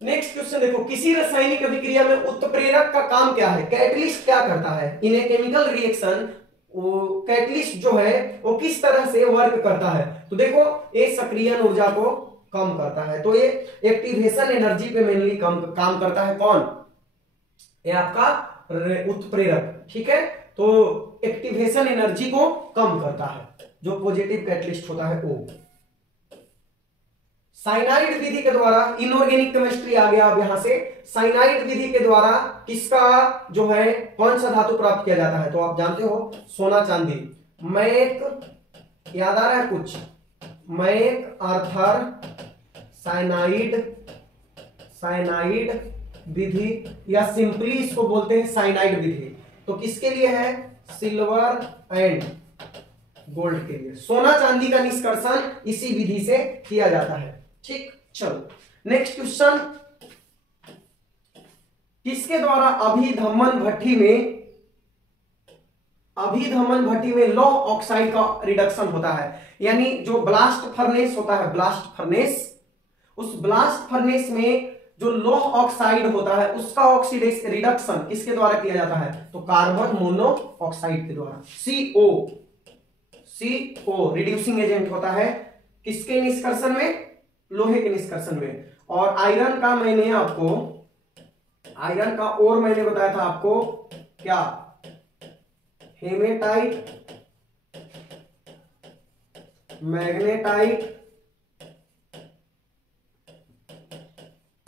नेक्स्ट क्वेश्चन देखो, किसी रासायनिक अभिक्रिया में उत्प्रेरक का काम क्या है? कैटलिस्ट क्या करता है? इन ए केमिकल रिएक्शन कैटलिस्ट जो है वो किस तरह से वर्क करता है? तो देखो, ये सक्रियण ऊर्जा को कम करता है, तो ये एक्टिवेशन एनर्जी पे मेनली काम करता है। कौन? ये आपका उत्प्रेरक। ठीक है, तो एक्टिवेशन एनर्जी को कम करता है जो पॉजिटिव कैटलिस्ट होता है वो। साइनाइड विधि के द्वारा, इनऑर्गेनिक केमिस्ट्री आ गया अब यहां से। साइनाइड विधि के द्वारा किसका जो है कौन सा धातु प्राप्त किया जाता है? तो आप जानते हो सोना चांदी। मैक, याद आ रहा है कुछ? मैक आर्थर साइनाइड विधि, या सिंपली इसको बोलते हैं साइनाइड विधि। तो किसके लिए है? सिल्वर एंड गोल्ड के लिए। सोना चांदी का निष्कर्षण इसी विधि से किया जाता है। ठीक, चलो नेक्स्ट क्वेश्चन, किसके द्वारा अभिधमन भट्टी में लौह ऑक्साइड का रिडक्शन होता है? यानी जो ब्लास्ट फर्नेस होता है, ब्लास्ट फर्नेस, उस ब्लास्ट फर्नेस में जो लौह ऑक्साइड होता है उसका ऑक्सीडेशन रिडक्शन किसके द्वारा किया जाता है? तो कार्बन मोनोऑक्साइड के द्वारा। CO रिड्यूसिंग एजेंट होता है किसके निष्कर्षण में? लोहे के निष्कर्षण में। और आयरन का मैंने बताया था आपको क्या? हेमेटाइट, मैग्नेटाइट,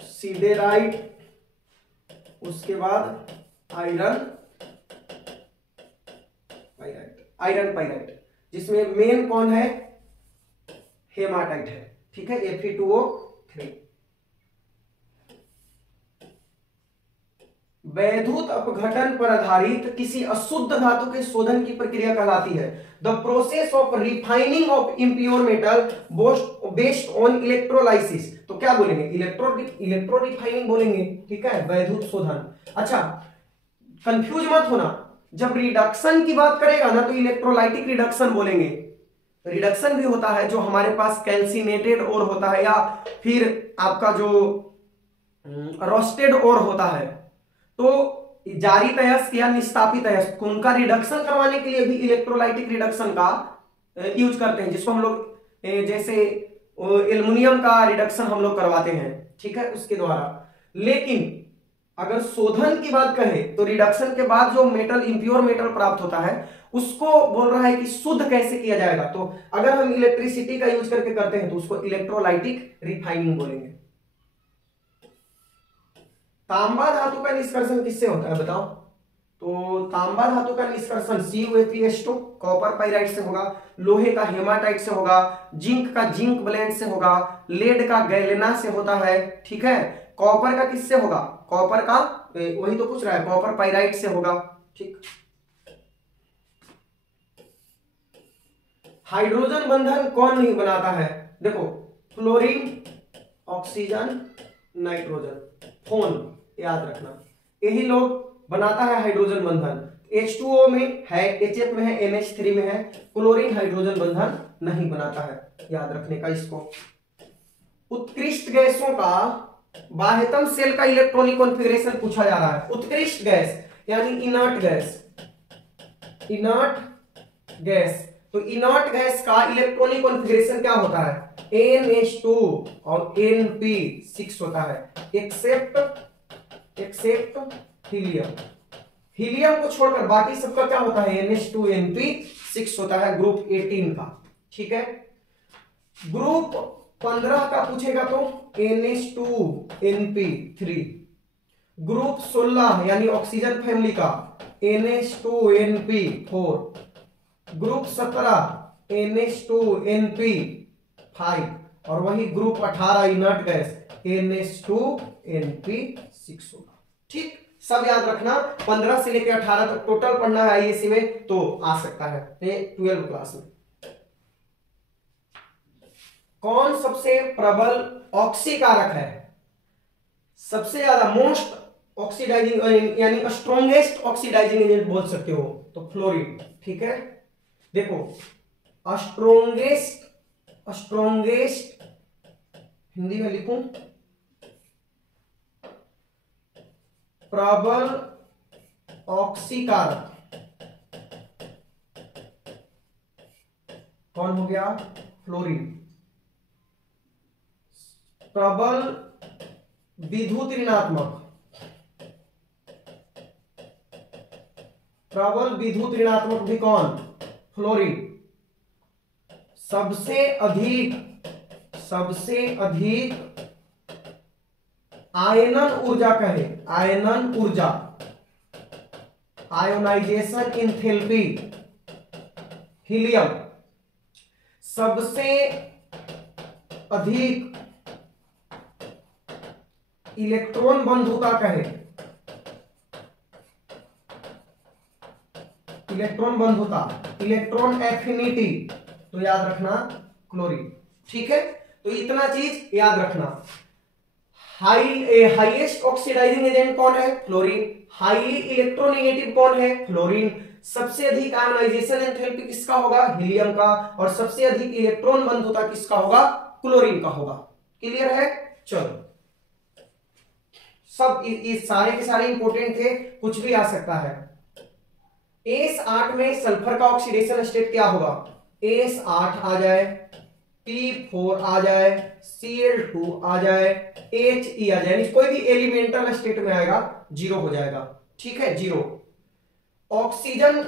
सिडेराइट, उसके बाद आयरन पाइराइट, जिसमें मेन कौन है? हेमाटाइट है। ठीक है, Fe2O3। वैद्युत अपघटन पर आधारित किसी अशुद्ध धातु के शोधन की प्रक्रिया कहलाती है? The process of refining of impure metal based on electrolysis. तो क्या बोलेंगे? इलेक्ट्रो रिफाइनिंग बोलेंगे। ठीक है, वैद्युत शोधन। अच्छा, कंफ्यूज मत होना, जब रिडक्शन की बात करेगा ना तो इलेक्ट्रोलाइटिक रिडक्शन बोलेंगे। रिडक्शन भी होता है जो हमारे पास कैल्सिनेटेड ओर होता है, या फिर आपका जो रोस्टेड ओर होता है, तो जारी अयस्क या निस्तापित अयस्क, उनका रिडक्शन करवाने के लिए भी इलेक्ट्रोलाइटिक रिडक्शन का यूज करते हैं, जिसको हम लोग जैसे एल्युमिनियम का रिडक्शन हम लोग करवाते हैं। ठीक है, उसके द्वारा। लेकिन अगर शोधन की बात करें तो रिडक्शन के बाद जो मेटल, इंप्योर मेटल प्राप्त होता है उसको बोल रहा है कि शुद्ध कैसे किया जाएगा। तो अगर हम इलेक्ट्रिसिटी का यूज करके करते हैं तो उसको इलेक्ट्रोलाइटिक रिफाइनिंग बोलेंगे। तांबा धातु का निष्कर्षण किससे होता है बताओ? तो तांबा धातु का निष्कर्षण CuApH2 कॉपर पाइराइट से होगा, लोहे का हेमाटाइट से होगा, जिंक का जिंक ब्लेंड से होगा, लेड का गैलेना से होता है। ठीक है, कॉपर का किससे होगा? कॉपर का वही तो पूछ रहा है, कॉपर पाइराइट से होगा। ठीक, हाइड्रोजन बंधन कौन नहीं बनाता है? देखो, फ्लोरीन, ऑक्सीजन, नाइट्रोजन, फोन, याद रखना, यही लोग बनाता है हाइड्रोजन बंधन। H2O में है, HF में है, NH3 में है। क्लोरीन हाइड्रोजन बंधन नहीं बनाता है, याद रखने का इसको। उत्कृष्ट गैसों का बाह्यतम सेल का इलेक्ट्रॉनिक कॉन्फ़िगरेशन पूछा जा रहा है। उत्कृष्ट गैस यानी इनर्ट गैस, तो इनर्ट गैस का इलेक्ट्रॉनिक कॉन्फ़िगरेशन क्या होता है? NH2 और Np6 होता है, एक्सेप्ट हीलियम को छोड़कर बाकी सबका क्या होता है? NH2 Np6 होता है, ग्रुप 18 का। ठीक है, ग्रुप 15 का पूछेगा तो NH2 Np3, ग्रुप 16 यानी ऑक्सीजन फैमिली का NH2 Np4, ग्रुप 17 NH2NP5 और वही ग्रुप 18 इनर्ट गैस NH2NP6 होगा। ठीक, सब याद रखना, 15 से लेकर 18 तक टोटल पढ़ना है आईएससी में, तो आ सकता है 12 क्लास में। कौन सबसे प्रबल ऑक्सीकारक है? सबसे ज्यादा मोस्ट ऑक्सीडाइजिंग यानी स्ट्रॉन्गेस्ट ऑक्सीडाइजिंग एजेंट बोल सकते हो तो फ्लोरीन। ठीक है, देखो स्ट्रॉन्गेस्ट हिंदी में लिखूं, प्रबल ऑक्सीकारक कौन हो गया? फ्लोरीन। प्रबल विद्युत ऋणात्मक, प्रबल विद्युत ऋणात्मक भी कौन? फ्लोरीन। सबसे अधिक आयनन ऊर्जा कहे, आयनन ऊर्जा, आयोनाइजेशन एंथैल्पी, हीलियम। सबसे अधिक इलेक्ट्रॉन बंधुता कहे, इलेक्ट्रॉन बंधुता, इलेक्ट्रॉन एफिनिटी, तो याद रखना क्लोरीन। ठीक है, तो इतना चीज याद रखना। हाईएस्ट ऑक्सीडाइजिंग एजेंट कौन है? फ्लोरीन। हाईली इलेक्ट्रोनेगेटिव कौन है? फ्लोरीन। सबसे अधिक आयोनाइजेशन एंथैल्पी किसका होगा? हीलियम का। और सबसे अधिक इलेक्ट्रॉन बंधुता किसका होगा? क्लोरीन का होगा। क्लियर है? चलो, सब इस सारे के सारे इंपॉर्टेंट थे, कुछ भी आ सकता है। S8 में सल्फर का ऑक्सीडेशन स्टेट क्या होगा? S8 आ जाए, P4 आ जाए, Cl2 आ जाए, He आ जाए, कोई भी एलिमेंटल स्टेट में आएगा जीरो हो जाएगा। ठीक है, जीरो। ऑक्सीजन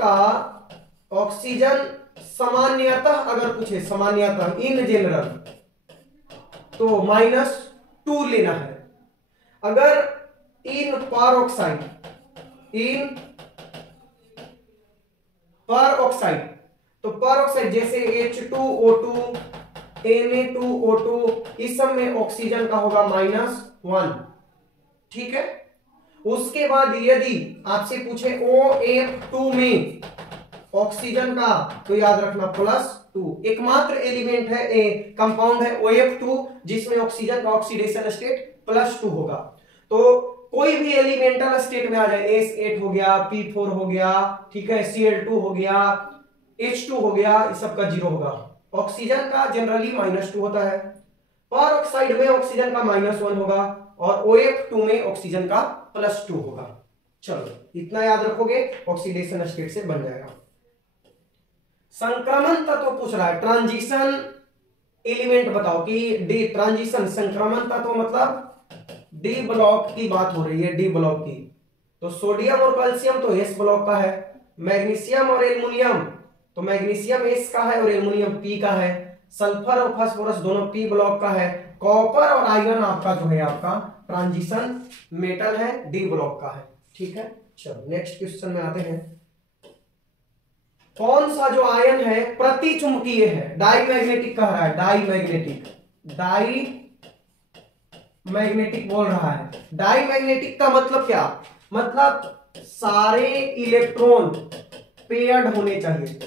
सामान्यतः अगर पूछे, सामान्यतः इन जनरल, तो -2 लेना है। अगर इन पर ऑक्साइड, तो पर ऑक्साइड जैसे H2O2, Na2O2, इस सब में ऑक्सीजन का होगा -1। ठीक है, उसके बाद यदि आपसे पूछे OF2 में ऑक्सीजन का, तो याद रखना +2। एकमात्र एलिमेंट है, कंपाउंड है OF2 जिसमें ऑक्सीजन का ऑक्सीडेशन स्टेट +2 होगा। तो कोई भी एलिमेंटल स्टेट में आ जाए, S8 हो गया, P4 हो गया, ठीक है, Cl2 हो गया, H2 हो गया, इस सब का जीरो होगा। ऑक्सीजन का जनरली -2 होता है, पर ऑक्साइड में ऑक्सीजन का -1 होगा, और OF2 में ऑक्सीजन का +2 होगा। चलो, इतना याद रखोगे, ऑक्सीडेशन स्टेट से बन जाएगा। संक्रमण तत्व पूछ रहा है, ट्रांजिशन एलिमेंट बताओ कि डी ट्रांजिशन संक्रमण तत्व मतलब डी ब्लॉक की बात हो रही है, डी ब्लॉक की। तो सोडियम और कैल्शियम तो एस ब्लॉक का है, मैग्नीशियम और एल्युमिनियम, तो मैग्नीशियम एस का है और एल्युमिनियम पी का है, सल्फर और फास्फोरस दोनों पी ब्लॉक का है, कॉपर और आयरन आपका जो है आपका ट्रांजिशन मेटल है, डी ब्लॉक का है। ठीक है, चलो नेक्स्ट क्वेश्चन में आते हैं। कौन सा जो आयन है प्रति चुंबकीय है? डाईमैग्नेटिक कह रहा है, डाईमैग्नेटिक बोल रहा है। डाईमैग्नेटिक का मतलब क्या? मतलब सारे इलेक्ट्रॉन पेयर्ड होने चाहिए,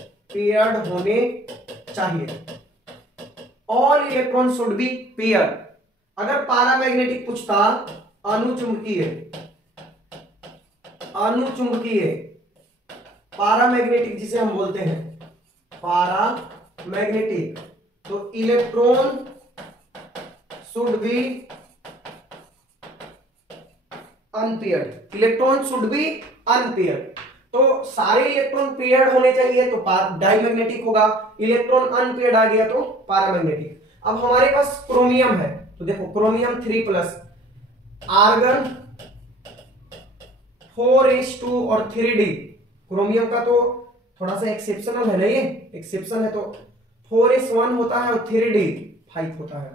all electron should be paired. अगर पैरामैग्नेटिक पूछता, अनुचुंबकीय पैरामैग्नेटिक जिसे हम बोलते हैं पैरामैग्नेटिक, तो इलेक्ट्रॉन शुड बी अनपेयर्ड, तो सारे इलेक्ट्रॉन पेयर्ड होने चाहिए तो डाईमैग्नेटिक होगा, इलेक्ट्रॉन अनपेयर्ड आ गया तो पैरामैग्नेटिक। अब हमारे पास क्रोमियम है, तो देखो क्रोमियम 3+, आर्गन 4s2 और 3d। क्रोमियम का तो थोड़ा सा एक्सेप्शनल है ना, ये एक्सेप्शन है, तो 4s1 होता है और 3d 5 होता है,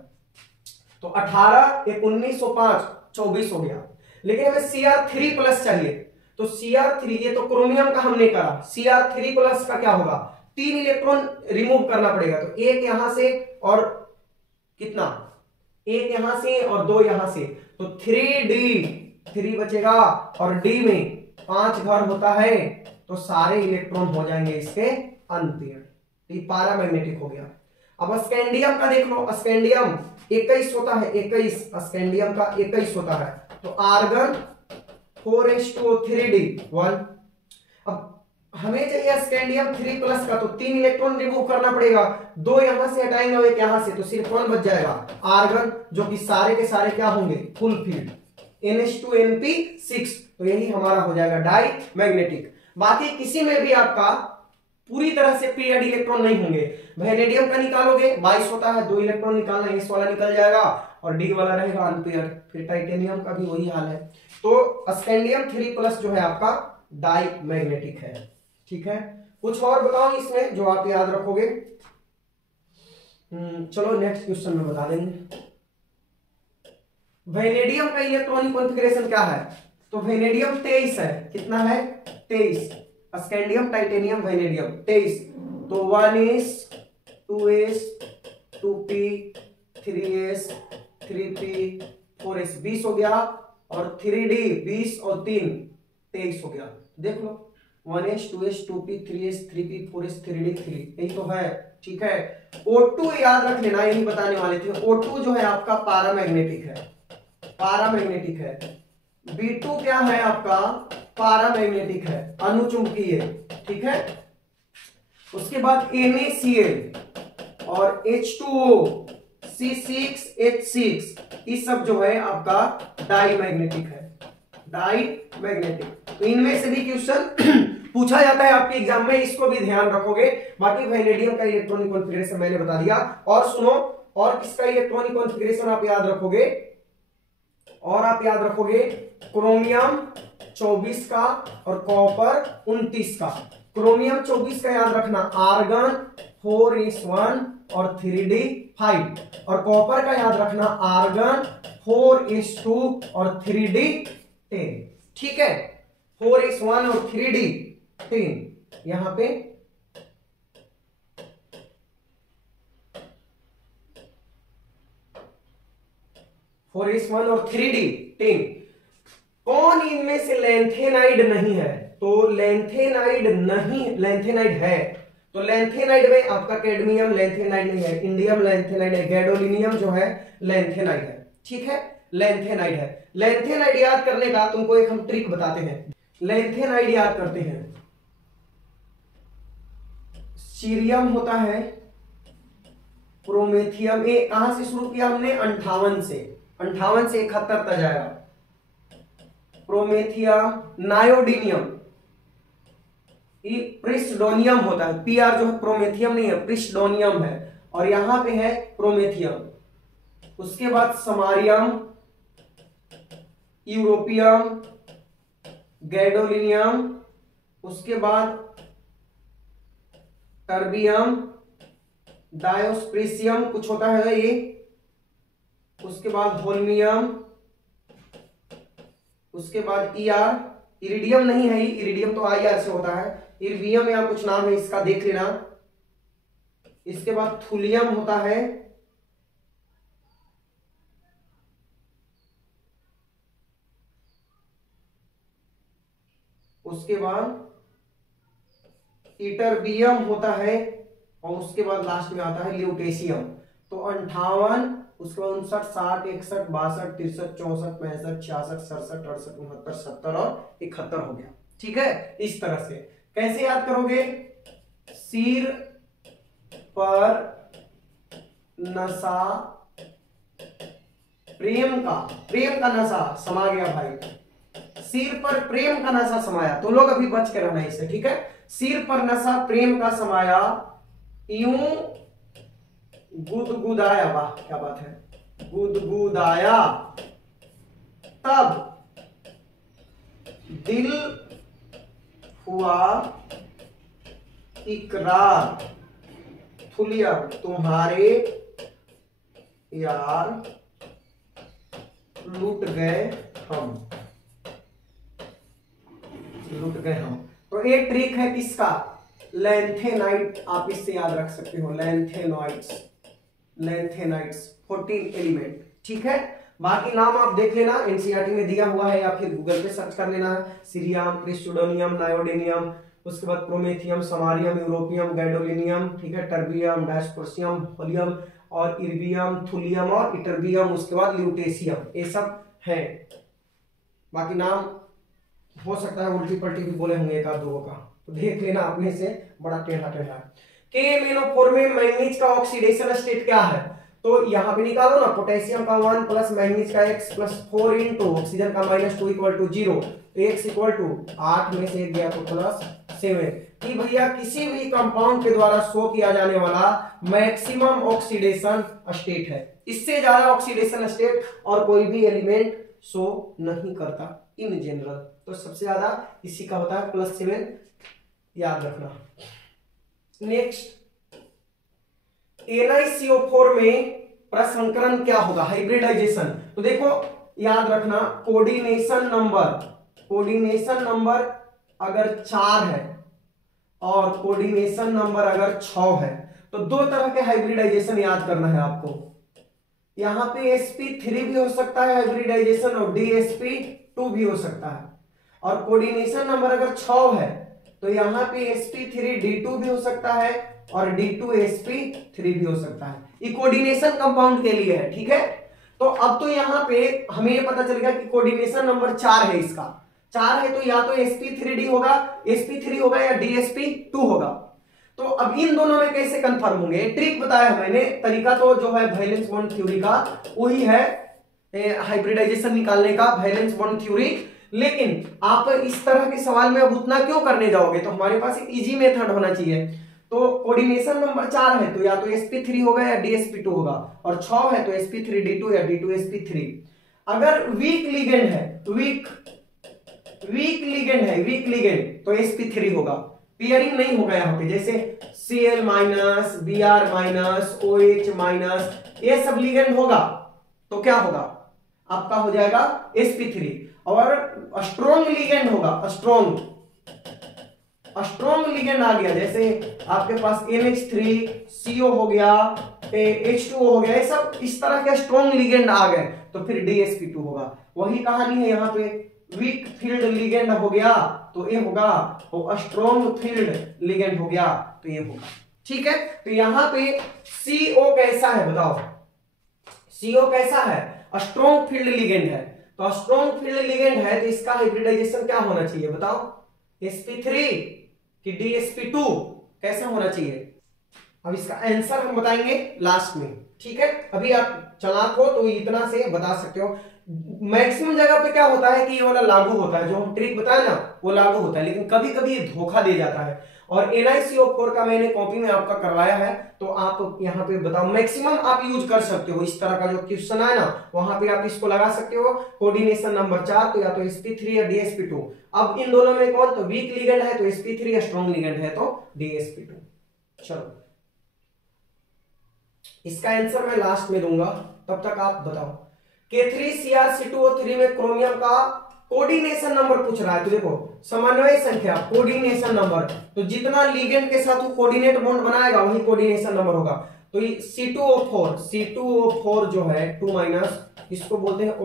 तो 18 1 19 और 5 24 हो गया। लेकिन हमें Cr3+ चाहिए, तो Cr3, ये तो क्रोमियम का हमने करा, Cr3+ का क्या होगा? 3 इलेक्ट्रॉन रिमूव करना पड़ेगा, तो एक यहां से और कितना, एक यहां से और 2 यहां से, तो 3d 3 बचेगा और d में 5 घर होता है, तो सारे इलेक्ट्रॉन हो जाएंगे इसके अनपेयर्ड। ये पैरामैग्नेटिक हो गया। अब स्कैंडियम का देख लो, स्कैंडियम 21 होता है, 21 स्कैंडियम का 21 होता है, तो आर्गन 4s2 3d 1। अब हमें चाहिए स्कैंडियम 3+ का, तो 3 इलेक्ट्रॉन रिमूव करना पड़ेगा, 2 यहां से हटाएंगे और एक यहां से, तो सिर्फ 1 बच जाएगा। आर्गन जो कि सारे के सारे क्या होंगे, फुल फील्ड, NH2np6, तो यही हमारा हो जाएगा डाई मैग्नेटिक। बाकी किसी में भी आपका पूरी तरह से पेयर्ड इलेक्ट्रॉन नहीं होंगे। वैनेडियम का निकालोगे 22 होता है, 2 इलेक्ट्रॉन निकालना, इस वाला निकल जाएगा और डी वाला रहेगा अनपेयर्ड। फिर टाइटेनियम का भी वही हाल है। तो स्कैंडियम 3+ जो है आपका डाई मैग्नेटिक है। ठीक है, कुछ और बताओ इसमें जो आप याद रखोगे। चलो नेक्स्ट क्वेश्चन में बता देंगे। वैनेडियम का इलेक्ट्रॉनिक कॉन्फ़िगरेशन क्या है, तो वैनेडियम 23 है, कितना है 23, स्कैंडियम टाइटेनियम वैनेडियम 23, तो 1s 2s 2p 3s 3p 4s 20 हो गया, और 3d 20 और 3 23 हो गया। देख लो 1s 2s 2p 3s 3p 4s 3d 3, यही तो है। ठीक है, O2 याद रख लेना, यही बताने वाले थे। O2 जो है आपका पैरामैग्नेटिक है, पैरामैग्नेटिक है। B2 क्या है आपका, पैरामैग्नेटिक है, अनुचुंबकीय। ठीक है, उसके बाद NaCl और H2O C6H6, ये सब जो है आपका डाई मैग्नेटिक है, डाई मैग्नेटिक। तो इनमें से भी क्वेश्चन पूछा जाता है आपके एग्जाम में, इसको भी ध्यान रखोगे। बाकी वैनेडियम का इलेक्ट्रॉनिक कॉन्फ़िगरेशन मैंने बता दिया। और सुनो, और किसका इलेक्ट्रॉनिक कॉन्फ़िगरेशन आप याद रखोगे, और आप याद रखोगे क्रोमियम 24 का और कॉपर 29 का। क्रोमियम 24 का याद रखना, आर्गन 4s1 और 3d 5, और कॉपर का याद रखना आर्गन 4s2 और 3d 10। ठीक है, 4s1 और 3d 10 यहां पे फोर एस वन और 3d 10। कौन इनमें से लैंथेनाइड नहीं है, तो लैंथेनाइड नहीं, लैंथेनाइड है, तो लैंथेनाइड में आपका कैडमियम लैंथेनाइड नहीं है, इंडियम लैंथेनाइड है, गैडोलिनियम जो है लैंथेनाइड है। ठीक है, लैंथेनाइड है। लैंथेनाइड याद करने का तुमको एक हम ट्रिक बताते हैं। लैंथेनाइड याद करते हैं, सीरियम होता है, प्रोमेथियम, ये कहां से शुरू किया हमने, 58 से, 58 से 71 तक जाएगा। प्रोमेथियम, नायोडीनियम, ये प्रिस्डोनियम होता है, पीआर जो है प्रोमेथियम नहीं है, प्रिस्डोनियम है, और यहां पे है प्रोमेथियम। उसके बाद समारियम, यूरोपियम, गैडोलिनियम, उसके बाद टर्बियम, डायोस्प्रेसियम कुछ होता है ये, उसके बाद होल्मियम, उसके बाद ईआर, इरिडियम नहीं है, इरिडियम तो आईआर से होता है, इर्वियम या कुछ नाम है इसका, देख लेना। इसके बाद थुलियम होता है, उसके बाद इटरबियम होता है, और उसके बाद लास्ट में आता है ल्यूटेशियम। तो 58, उसके बाद 59, 60, 61, 62, 63, 64, 65, 66, 67, 68, 69, 70 और 71 हो गया। ठीक है, इस तरह से कैसे याद करोगे, सिर पर नशा प्रेम का नशा समा गया भाई, सिर पर प्रेम का नशा समाया, तो लोग अभी बच के रहना इससे। ठीक है, सिर पर नशा प्रेम का समाया, यूं गुदगुदाया, वाह क्या बात है, गुदगुदाया, तब दिल हुआ इकरार, थुलियम तुम्हारे यार लूट गए हम, लूट गए हम। तो एक ट्रिक है किसका, लैंथेनाइट आप इससे याद रख सकते हो, लैंथेनाइट्स, लैंथेनाइट्स 14 एलिमेंट, ठीक है। बाकी नाम आप देख लेना, एनसीईआरटी में दिया हुआ है या फिर गूगल पे सर्च कर लेना है। सीरियम, क्रिस्टोडोनियम, नायोडेनियम, उसके बाद प्रोमेथियम, समारियम, यूरोपियम, गैडोलिनियम, ठीक है, टर्बियम, डायस्पर्सियम, होलियम और इर्बियम, थुलियम और इटर्बियम, उसके बाद ल्यूटेशियम, ये सब है। बाकी नाम हो सकता है उल्टी पलटी भी बोले होंगे एक आध दो का, तो देख लेना अपने से, बड़ा टेढ़ा टेढ़ा। KMnO4 में मैंगनीज का ऑक्सीडेशन स्टेट क्या है, तो यहाँ पे निकालो ना, पोटेशियम का 1 प्लस मैंगनीज का x प्लस 4 इंटू ऑक्सीजन का -2 इक्वल टू 0, तो x इक्वल टू 8 में से 1 गया तो प्लस 7, कि भैया किसी भी कंपाउंड के द्वारा शो किया जाने वाला मैक्सिमम ऑक्सीडेशन स्टेट है। इससे ज्यादा ऑक्सीडेशन स्टेट और कोई भी एलिमेंट शो नहीं करता इन जनरल, तो सबसे ज्यादा इसी का होता है +7, याद रखना। नेक्स्ट, NiCO4 में प्रसंकरण क्या होगा, हाइब्रिडाइजेशन। तो देखो याद रखना, कोऑर्डिनेशन नंबर अगर 4 है और कोऑर्डिनेशन नंबर अगर 6 है, तो दो तरह के हाइब्रिडाइजेशन याद करना है आपको। यहां पे sp3 भी हो सकता है हाइब्रिडाइजेशन और dsp2 भी हो सकता है, और कोऑर्डिनेशन नंबर अगर 6 है तो यहाँ पे sp3d2 भी हो सकता है और d2sp3 भी हो सकता है। ये कोऑर्डिनेशन कंपाउंड के लिए है, ठीक है। तो अब तो यहाँ पे हमें ये पता चल गया कि कोऑर्डिनेशन नंबर 4 है, इसका 4 है तो या तो sp3d होगा, sp3 होगा या dsp2 होगा। तो अब इन दोनों में कैसे कंफर्म होंगे, ट्रिक बताया मैंने, तरीका तो जो है वैलेंस बॉन्ड थ्योरी का वही है हाइब्रिडाइजेशन निकालने का, वैलेंस बॉन्ड थ्योरी। लेकिन आप इस तरह के सवाल में अब उतना क्यों करने जाओगे, तो हमारे पास एक इजी मेथड होना चाहिए। तो कोऑर्डिनेशन नंबर 4 है तो या तो sp3 होगा या dsp2 होगा, और 6 है तो sp3d2 या d2sp3। अगर वीक लिगेंड है, वीक लिगेंड तो sp3 होगा, पेयरिंग नहीं होगा यहाँ पे, जैसे Cl minus, Br minus, OH minus, ये सब लिगेंड होगा तो क्या होगा, आपका हो जाएगा sp3। और स्ट्रॉन्ग लिगेंड होगा, स्ट्रॉन्ग लिगेंड आ गया, जैसे आपके पास NH3 CO हो गया, H2O हो गया, ये सब इस तरह के स्ट्रॉन्ग लिगेंड आ गए तो फिर dsp2 होगा। वही कहानी है यहाँ पे, वीक फील्ड लिगेंड हो गया तो ये होगा, और स्ट्रॉन्ग फील्ड लिगेंड हो गया तो ये होगा, ठीक है। तो यहाँ पे CO कैसा है बताओ, CO कैसा है, स्ट्रॉन्ग फील्ड लिगेंड है, तो स्ट्रॉन्ग फील्ड लिगेंड है तो इसका हाइब्रिडाइजेशन क्या होना चाहिए बताओ, sp3 कि dsp2, कैसा होना चाहिए। अब इसका आंसर हम बताएंगे लास्ट में, ठीक है। अभी आप चालाक हो तो इतना से बता सकते हो। मैक्सिमम जगह पे क्या होता है कि ये वाला लागू होता है, जो हम ट्रिक बताए ना वो लागू होता है, लेकिन कभी कभी ये धोखा दे जाता है। और NiCO4 का मैंने कॉपी में आपका करवाया है, तो आप यहाँ पे बताओ, मैक्सिमम आप यूज कर सकते हो इस तरह का जो क्वेश्चन है ना, वहां पे आप इसको लगा सकते हो। कोऑर्डिनेशन नंबर 4 तो या तो sp3 या dsp2। अब इन दोनों में कौन, तो वीक लिगेंड है तो sp3 या स्ट्रॉन्ग लिगेंड है तो dsp2। चलो इसका आंसर मैं लास्ट में दूंगा, तब तक आप बताओ। K3Cr2O3 में क्रोमियम का कोऑर्डिनेशन नंबर पूछ रहा है, तो देखो समन्वय संख्या, कोऑर्डिनेशन नंबर, तो जितना लिगेंड के साथ वो कोऑर्डिनेट बॉन्ड बनाएगा वही कोऑर्डिनेशन नंबर होगा। तो ये C2O4 जो है 2- इसको बोलते हैं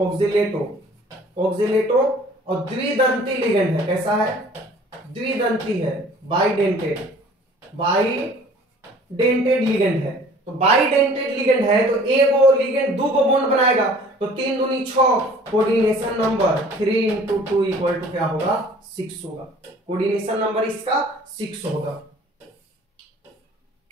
ऑक्सिलेटो, और द्विदंती लिगेंड है, कैसा है, द्विदंती है, बाइडेंटेड लिगेंड है। तो बाइडेंटेड लिगेंड है तो एगो लिगेंड दो गो बॉन्ड बनाएगा, तो 3 दूनी 6, कोऑर्डिनेशन नंबर 3 × 2 = क्या होगा, 6 होगा। कोऑर्डिनेशन नंबर इसका 6 होगा।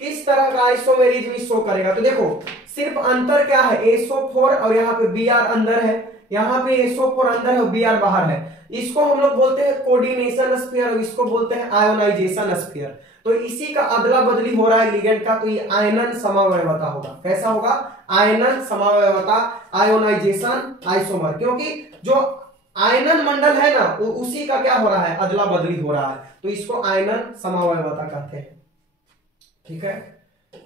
किस तरह का आइसोमेरिज्म शो करेगा, तो देखो सिर्फ अंतर क्या है, SO4 और यहाँ पे Br अंदर है, यहाँ पे SO4 अंदर है और Br बाहर है। इसको हम लोग बोलते हैं कोऑर्डिनेशन स्फीयर और इसको बोलते हैं आयोनाइजेशन स्फीयर। तो इसी का अदला बदली हो रहा है लिगेंड का, तो ये आयनन समावयवता होगा। कैसा होगा, आयनन समावयवता, आयोनाइजेशन आइसोमर, क्योंकि जो आयनन मंडल है ना उसी का क्या हो रहा है, अदला बदली हो रहा है, तो इसको आयनन समावयवता कहते हैं, ठीक है।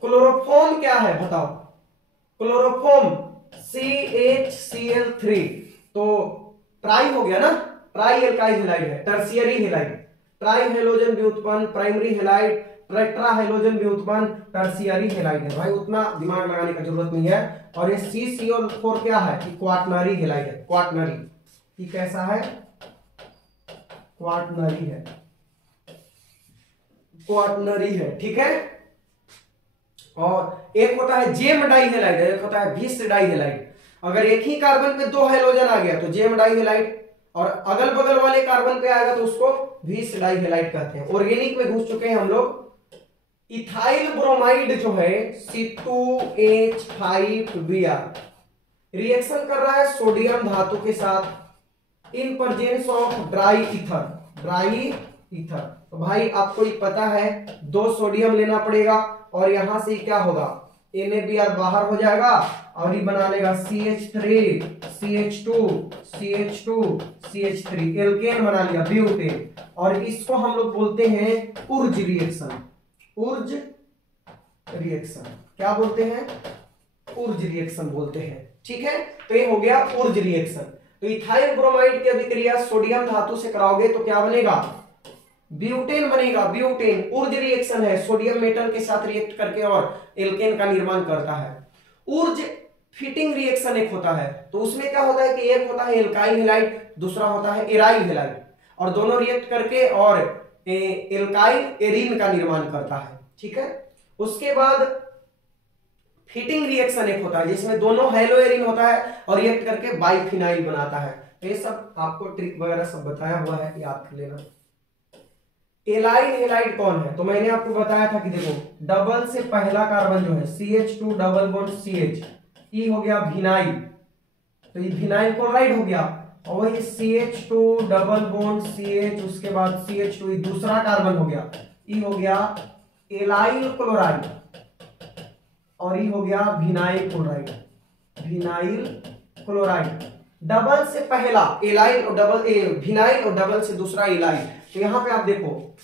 क्लोरोफॉर्म क्या है बताओ, क्लोरोफॉर्म CHCl3, तो ट्राई हो गया ना, ट्राई एल्काइल हैलाइड है, टर्शियरी हैलाइड, ट्राई हेलोजन व्युत्पन्न, प्राइमरी हैलाइड, टेट्रा हैलोजन व्युत्पन्न टर्शियरी हैलाइड है। भाई उतना दिमाग लगाने की जरूरत नहीं है। और ये CCl4 क्या है कि क्वाटनरी हैलाइड है। क्वाटनरी ये कैसा है, क्वाटनरी है, क्वाटनरी है, ठीक है। और एक होता है जेम डाई हैलाइड, एक होता है विस डाई हैलाइड। अगर एक ही कार्बन पे दो हाइड्रोजन आ गया तो जेम डाई हैलाइड, और अगल बगल वाले कार्बन पे आएगा तो उसको विस डाई हैलाइड कहते हैं। ऑर्गेनिक में घुस चुके हैं हम लोग। इथाइल ब्रोमाइड जो है C2H5Br रिएक्शन कर रहा है सोडियम धातु के साथ in presence of dry ether. Dry ether तो भाई आपको ये पता है 2 सोडियम लेना पड़ेगा और यहां से क्या होगा NaBr बाहर हो जाएगा और ये बना लेगा CH3 CH2 CH2 CH3 alkene बना लिया ब्यूटेन। और इसको हम लोग बोलते हैं उर्ज रिएक्शन। उर्ज रिएक्शन क्या बोलते हैं, उर्ज रिएक्शन बोलते हैं, ठीक है। तो ये हो गया उर्ज रिएक्शन। तो इथाइल ब्रोमाइड की अभिक्रिया सोडियम धातु से कराओगे तो क्या बनेगा, ब्यूटेन बनेगा। ब्यूटेन उर्ज रिएक्शन है, सोडियम मेटल के साथ रिएक्ट करके और एल्केन का निर्माण करता है। उर्ज फिटिंग रिएक्शन एक होता है, तो उसमें क्या होता है कि एक होता है एल्काइल हैलाइड, दूसरा होता है एराइल हैलाइड, और दोनों रिएक्ट करके और एल्काइल एरीन का निर्माण करता है, ठीक है। उसके बाद फिटिंग रिएक्शन एक होता है जिसमें दोनों हेलो एरीन होता है और रिएक्ट करके बाइफिनाइल बनाता है। ये सब आपको ट्रिक वगैरह सब बताया हुआ है, याद कर लेना। एलाइल हैलाइड कौन है, तो मैंने आपको बताया था कि देखो डबल से पहला कार्बन जो है CH2 डबल बॉन्ड CH, ये हो गया विनाइल, तो ये विनाइल क्लोराइड हो गया। और वही CH2 डबल बॉन्ड CH, उसके बाद CH2 दूसरा कार्बन हो गया, ये हो गया एलाइल क्लोराइड, और ये हो गया vinyl chloride. Vinyl chloride double से पहला एलाइल और डबल विनाइल और डबल से दूसरा एलाइल। तो यहां पे आप देखो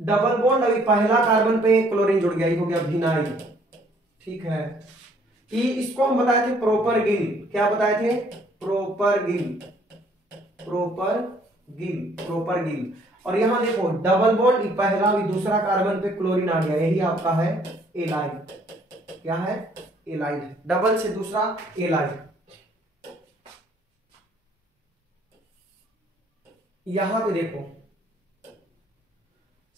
डबल बॉन्ड अभी पहला कार्बन पे क्लोरीन जुड़ गया, ये हो गया विनाइल, ठीक है। इसको हम बताए थे प्रोपर गिल, क्या बताए थे, proper Gill, proper Gill, proper Gill. और यहां देखो डबल बॉन्ड पहला भी दूसरा कार्बन पे क्लोरीन आ गया, यही आपका है एलाइल। क्या है, एलाइल, डबल से दूसरा एलाइल। यहां पे देखो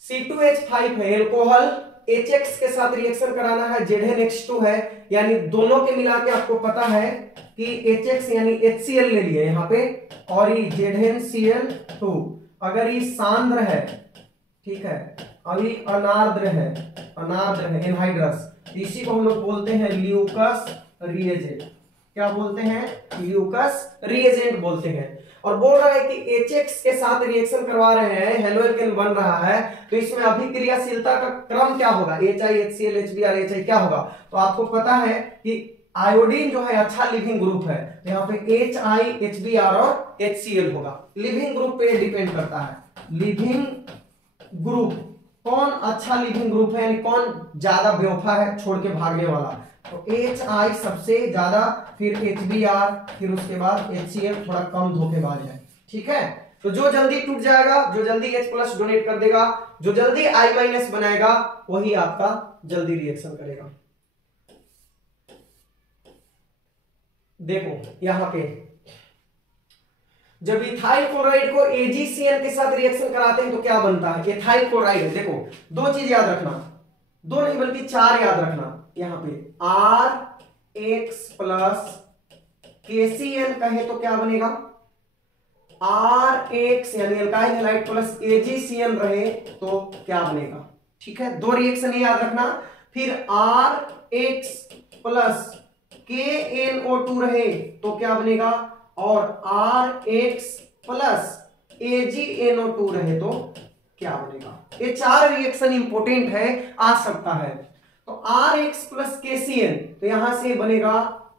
C2H5 है एल्कोहल, HX के साथ रिएक्शन कराना है, ZnH2 है, यानी दोनों के मिला के आपको पता है कि HX यानी HCl ले लिए यहां पे, और ये ZnCl2 अगर ये सांद्र है, ठीक है, अभी अनार्द्र है, अनार्द्र है एनहाइड्रस, इसी को हम लोग बोलते हैं ल्यूकस रिएजेंट। क्या बोलते हैं, ल्यूकस रिएजेंट बोलते हैं। और बोल रहा है कि HX के साथ रिएक्शन करवा रहे हैं, हेलो एल्केन बन रहा है, तो इसमें अभिक्रियाशीलता का क्रम क्या होगा, HI HCl HBr HI क्या होगा। तो आपको पता है कि आयोडीन जो है अच्छा लिविंग ग्रुप है, यहाँ पे HI HBr और HCl होगा, लिविंग ग्रुप पे डिपेंड करता है। लिविंग ग्रुप कौन अच्छा लिविंग ग्रुप है, यानी कौन ज्यादा बेवफा है छोड़ के भागने वाला, तो HI सबसे ज्यादा, फिर HBr, फिर उसके बाद HCl थोड़ा कम धोखेबाज है, ठीक है। तो जो जल्दी टूट जाएगा, जो जल्दी H+ डोनेट कर देगा, जो जल्दी I- बनाएगा, वही आपका जल्दी रिएक्शन करेगा। देखो यहां पे जब इथाइल क्लोराइड को AgCl के साथ रिएक्शन कराते हैं तो क्या बनता है, एथाइल क्लोराइड है। देखो दो चीज याद रखना, दो नहीं बल्कि 4 याद रखना। यहां पे RX प्लस KCl कहे तो क्या बनेगा, RX यानी एल्काइल हैलाइड प्लस AgCl रहे तो क्या बनेगा, ठीक है। दो रिएक्शन याद रखना। फिर RX प्लस KNO2 रहे तो क्या बनेगा, और RX प्लस AgNO2 रहे तो क्या बनेगा। ये 4 रिएक्शन इंपोर्टेंट है, आ सकता है। तो RX प्लस KCl, तो यहां से बनेगा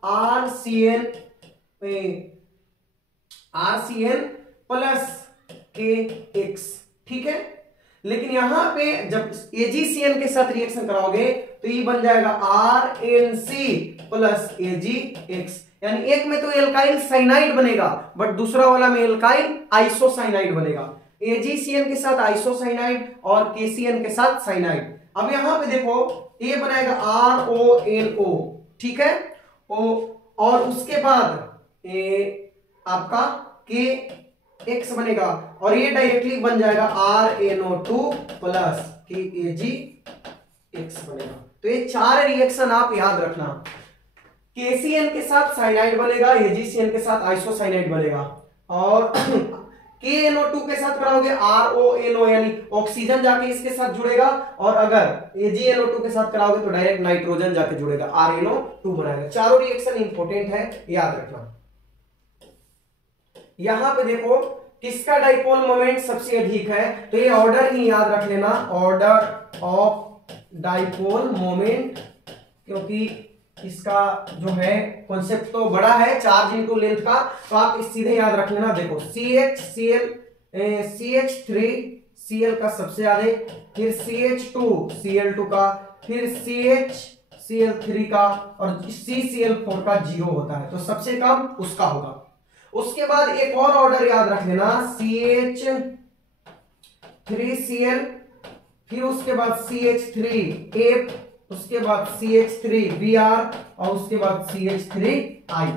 RCl प्लस KX, ठीक है। लेकिन यहां पे जब AgCl के साथ रिएक्शन कराओगे तो ये बन जाएगा RNC प्लस AgX, यानी एक में तो एल्काइल साइनाइड बनेगा बट दूसरा वाला में एल्काइल आइसोसाइनाइड बनेगा। AgCl के साथ आइसोसाइनाइड और KCl के साथ साइनाइड। अब यहां पे देखो ए बनाएगा RONO, ठीक है। और उसके बाद आपका KX बनेगा और ये डायरेक्टली बन जाएगा RNO2 प्लस KAgX बनेगा। तो ये 4 रिएक्शन आप याद रखना। KCN के साथ साइनाइड बनेगा, AgCN के साथ आइसोसाइनाइड बनेगा, और KNO2 के साथ कराओगे RONO यानी ऑक्सीजन जाके इसके साथ जुड़ेगा, और अगर AgNO2 के साथ कराओगे तो डायरेक्ट नाइट्रोजन जाके जुड़ेगा, RNO2 बनाएगा। चारों रिएक्शन इंपॉर्टेंट है, याद रखना। यहां पे देखो किसका डाइपोल मोमेंट सबसे अधिक है, तो ये ऑर्डर ही याद रख लेना, ऑर्डर ऑफ डाइपोल मोमेंट, क्योंकि इसका जो है कॉन्सेप्ट तो बड़ा है, चार्ज इनटू लेंथ का, तो आप इस सीधे याद रख लेना। देखो CH3Cl का सबसे ज्यादा, फिर CH2Cl2 का, फिर CHCl3 का, और CCl4 का 0 होता है, तो सबसे कम उसका होगा। उसके बाद एक और ऑर्डर याद रख लेना, CH3Cl, फिर उसके बाद CH3F, उसके बाद CH3Br, और उसके बाद CH3I।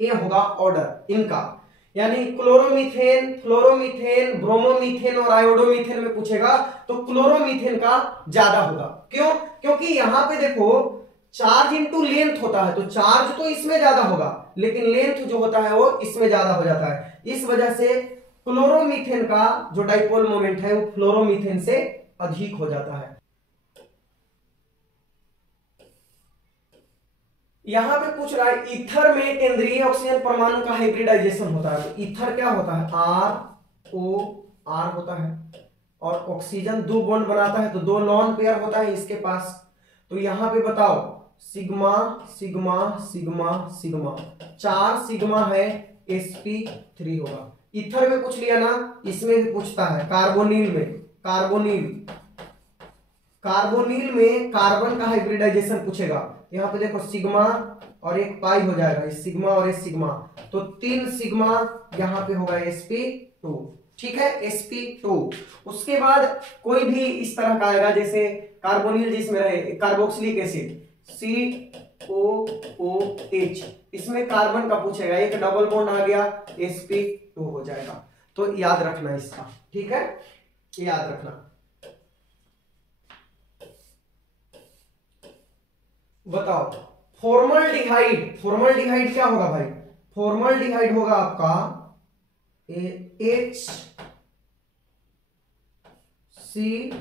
ये होगा ऑर्डर इनका। यानी क्लोरोमीथेन, फ्लोरोमीथेन, ब्रोमोमीथेन और आयोडोमीथेन में पूछेगा तो क्लोरोमीथेन का ज्यादा होगा। क्यों? क्योंकि यहां पे देखो चार्ज इनटू लेंथ होता है, तो चार्ज तो इसमें ज्यादा होगा, लेकिन लेंथ जो होता है वो इसमें ज्यादा हो जाता है। इस वजह से क्लोरोमीथेन का जो डाइपोल मोमेंट है वो फ्लोरोमीथेन से अधिक हो जाता है। यहां पे पूछ रहा है ईथर में केंद्रीय ऑक्सीजन परमाणु का हाइब्रिडाइजेशन होता है, तो ईथर क्या होता है, ROR होता है, और ऑक्सीजन 2 बॉन्ड बनाता है, तो 2 लॉन पेयर होता है इसके पास। तो यहां पे बताओ sigma sigma sigma sigma, 4 sigma है, sp3 होगा। ईथर में पूछ लिया ना, इसमें भी पूछता है। कार्बोनिल में, कार्बोनिल में कार्बन का हाइब्रिडाइजेशन पूछेगा। यहां पे देखो सिग्मा और एक पाई हो जाएगा, इस सिग्मा और इस सिग्मा, तो 3 सिग्मा यहां पे होगा sp2, ठीक है, sp2। उसके बाद कोई भी इस तरह का आएगा, जैसे कार्बोनिल जिसमें रहे कार्बोक्सिलिक एसिड COOH, इसमें कार्बन का पूछेगा, एक डबल बॉन्ड आ गया, sp2 हो जाएगा। तो याद रखना इसका, ठीक है, याद रखना। बताओ फॉर्मल्डिहाइड, फॉर्मल्डिहाइड क्या होगा भाई, फॉर्मल्डिहाइड होगा आपका HC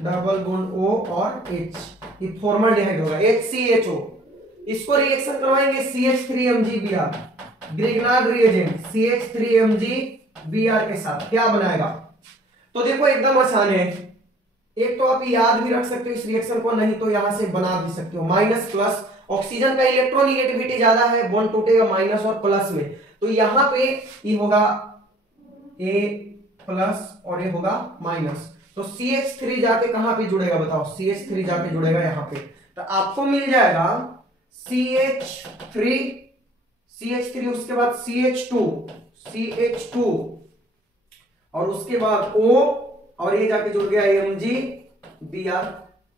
डबल बॉन्ड O और H, ये फॉर्मल्डिहाइड होगा, HCHO। इसको रिएक्शन करवाएंगे CH3MgBr, ग्रिग्नार्ड रिएजेंट CH3MgBr के साथ, क्या बनाएगा। तो देखो एकदम आसान है, एक तो आप याद भी रख सकते हो इस रिएक्शन को, नहीं तो यहां से बना भी सकते हो। माइनस प्लस, ऑक्सीजन का इलेक्ट्रोनिगेटिविटी ज्यादा है, बॉन्ड टूटेगा माइनस और प्लस में, तो यहां पे ये होगा A प्लस और ये होगा माइनस, तो CH3 जाके कहां पे जुड़ेगा बताओ, CH3 जाके जुड़ेगा यहां पे, तो आपको मिल जाएगा CH3 उसके बाद CH2 और उसके बाद O, और ये जाके जुड़ गया MgBr,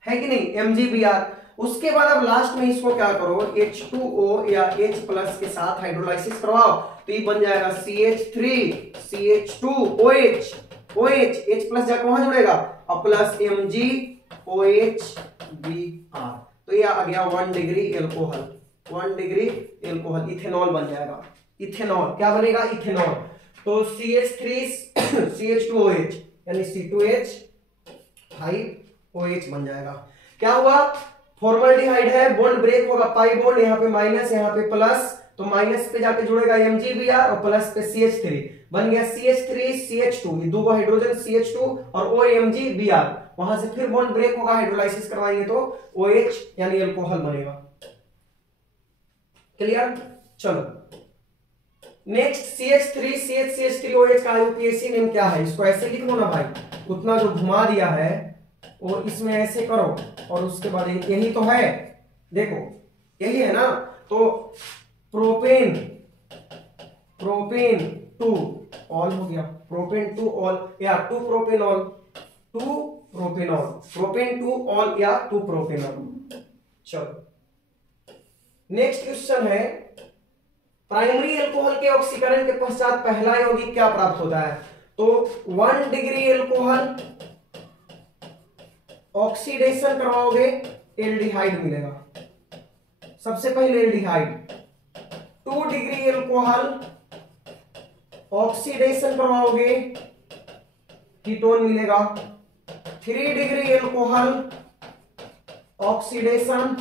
है कि नहीं, MgBr। उसके बाद अब लास्ट में इसको क्या करो, H2O या H प्लस के साथ हाइड्रोलाइसिस करवाओ, तो ये बन जाएगा CH3CH2OH, H प्लस जाकर वहां जुड़ेगा, और प्लस MgOHBr, तो ये आ गया 1 degree alcohol, 1 degree alcohol, ethanol बन जाएगा। इथेनॉल क्या बनेगा, इथेनॉल। तो CH3CH2OH यानी C2H5OH बन जाएगा। क्या हुआ, फॉर्मल्डिहाइड है, बॉन्ड ब्रेक होगा, पाई बॉन्ड, यहाँ पे माइनस यहाँ पे प्लस, तो माइनस पे जाके जुड़ेगा MgBr और प्लस पे CH3, बन गया CH3CH2, ये दो हाइड्रोजन CH2 और OMgBr, वहां से फिर बॉन्ड ब्रेक होगा, हाइड्रोलाइसिस करवाएंगे तो OH यानी अल्कोहल बनेगा। क्लियर, चलो नेक्स्ट CH3CH3OH का यूपीएससी नेम क्या है, इसको ऐसे लिख लो ना भाई, उतना जो घुमा दिया है वो इसमें ऐसे करो, और उसके बाद यही तो है, देखो यही है ना, तो प्रोपेन 2 ऑल हो गया, प्रोपेन 2 ऑल या 2 propanol, 2 propanol, propane two all या टू प्रोपेनॉल। चलो नेक्स्ट क्वेश्चन है, प्राइमरी एल्कोहल के ऑक्सीकरण के पश्चात पहला यौगिक क्या प्राप्त होता है? तो 1 डिग्री एल्कोहल ऑक्सीडेशन करवाओगे, एल्डिहाइड मिलेगा, सबसे पहले एल्डिहाइड। 2 डिग्री एल्कोहल ऑक्सीडेशन करवाओगे, कीटोन मिलेगा। 3 degree alcohol oxidation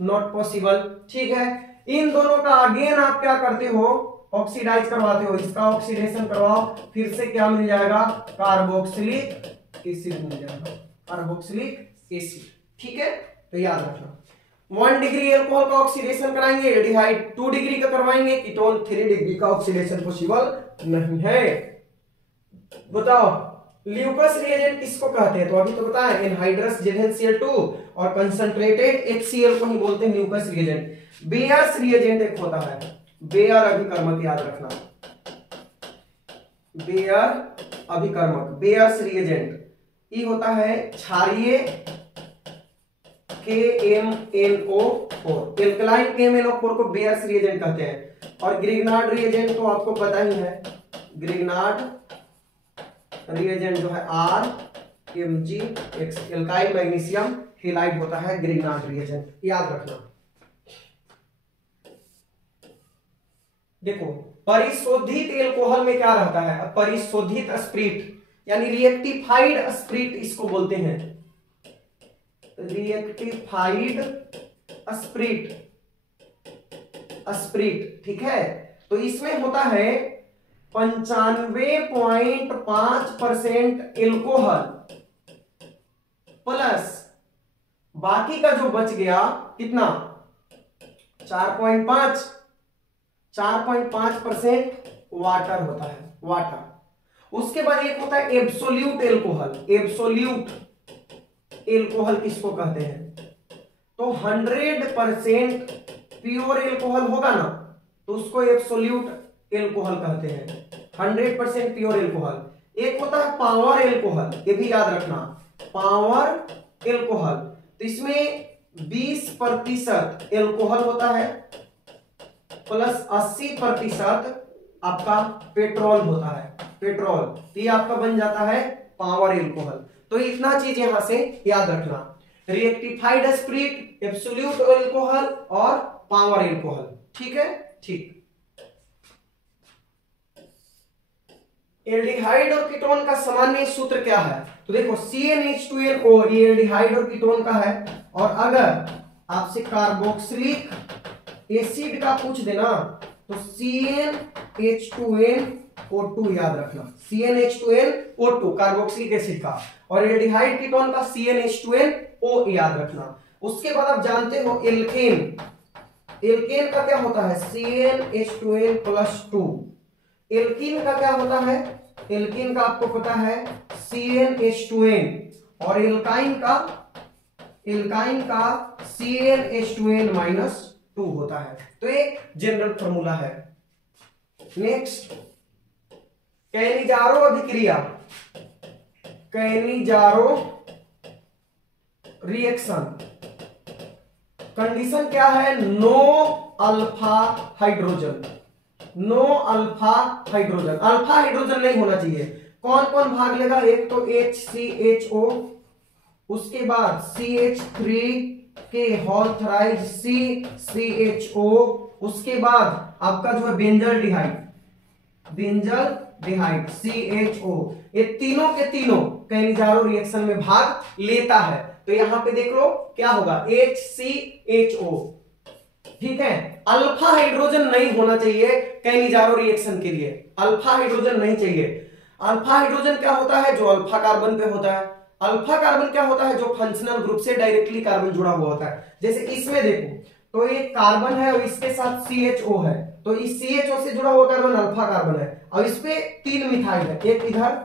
not possible. ठीक है, इन दोनों का अगेन आप क्या करते हो, ऑक्सीडाइज करवाते हो, इसका ऑक्सीडेशन करवाओ, फिर से क्या मिल जाएगा, कार्बोक्सिलिक एसिड मिल जाएगा, कार्बोक्सिलिक एसिड। ठीक है, तो याद रखना 1 डिग्री एल्कोहल का ऑक्सीडेशन कराएंगे, एल्डिहाइड। 2 डिग्री का करवाएंगे, कीटोन। 3 डिग्री का ऑक्सीडेशन पॉसिबल नहीं है। बताओ ल्यूकस रिएजेंट किसको कहते हैं? तो अभी तो बताया, एनहाइड्रस ZnCl2 और कंसंट्रेटेड HCl को ही बोलते हैं ल्यूकस रिएजेंट। बेयर्स रिएजेंट एक होता है, बेयर अभिकर्मक, याद रखना, बेयर अभिकर्मक, बेयर्स रिएजेंट। ये होता है क्षारीय KMnO4, एल्कलाइन KMnO4 को बेयर्स रिएजेंट कहते हैं। और ग्रिग्नार्ड रिएजेंट तो आपको पता ही है, ग्रिग्नार्ड रिएजेंट जो है RMgX, एल्काइल मैग्नीशियम हेलाइड होता है ग्रिग्नार्ड रिएजेंट, याद रखना। देखो परिशोधित एल्कोहल में क्या रहता है, परिशोधित स्प्रिट यानी रिएक्टिफाइड स्प्रिट इसको बोलते हैं, रिएक्टिफाइड स्प्रिट, स्प्रिट। ठीक है, तो इसमें होता है 95.5% एल्कोहल प्लस बाकी का जो बच गया कितना, 4.5% वाटर होता है, वाटर। उसके बाद एक होता है एब्सोल्यूट एल्कोहल, एब्सोल्यूट एल्कोहल किसको कहते हैं? तो 100% प्योर एल्कोहल होगा ना, तो उसको एब्सोल्यूट एल्कोहल कहते हैं, 100% प्योर एल्कोहल। एक होता है पावर एल्कोहल, ये भी याद रखना, पावर एल्कोहल। तो इसमें 20% एल्कोहल होता है प्लस 80% आपका पेट्रोल होता है, पेट्रोल। तो ये आपका बन जाता है पावर एल्कोहल। तो इतना चीज यहां से याद रखना, रिएक्टिफाइड स्प्रिट, एब्सोल्यूट एल्कोहल और पावर एल्कोहल। ठीक है, ठीक। एल्डिहाइड और कीटोन का सामान्य सूत्र क्या है? तो देखो CnH2nO, ये एल्डिहाइड और कीटोन का है। और अगर आपसे कार्बोक्सिलिक एसिड का पूछ देना तो CnH2nO2 याद रखना, CnH2nO2 कार्बोक्सिलिक एसिड का, और एल्डिहाइड कीटोन का CnH2nO याद रखना। उसके बाद आप जानते हो एल्केन, एल्केन का क्या होता है, CnH2n+2। एल्कीन का क्या होता है, एल्कीन का आपको पता है CnH2n, और एल्काइन का CnH2n-2 होता है। तो एक जनरल फॉर्मूला है। नेक्स्ट कैनिजारो अभिक्रिया, कैनिजारो रिएक्शन, कंडीशन क्या है, no alpha hydrogen, no alpha hydrogen, alpha hydrogen नहीं होना चाहिए। कौन कौन भाग लेगा, एक तो HCHO, उसके बाद CH3 के होल थ्राइज CCHO, उसके बाद आपका जो है बेंजल डिहाइड, बेंजल डिहाइड CHO, ये तीनों के तीनों कैनिजारो रिएक्शन में भाग लेता है। तो यहां पे देख लो क्या होगा, HCHO। ठीक है, अल्फा हाइड्रोजन नहीं होना चाहिए कैनिजारो रिएक्शन के लिए, अल्फा हाइड्रोजन नहीं चाहिए। अल्फा हाइड्रोजन क्या होता है, जो अल्फा कार्बन पे होता है। अल्फा कार्बन क्या होता है, जो फंक्शनल ग्रुप से डायरेक्टली कार्बन जुड़ा हुआ होता है। जैसे इसमें देखो तो एक कार्बन है और इसके साथ CHO है, तो इस CHO से जुड़ा हुआ कार्बन अल्फा कार्बन है। अब इस पे 3 मिथाइल है, एक इधर,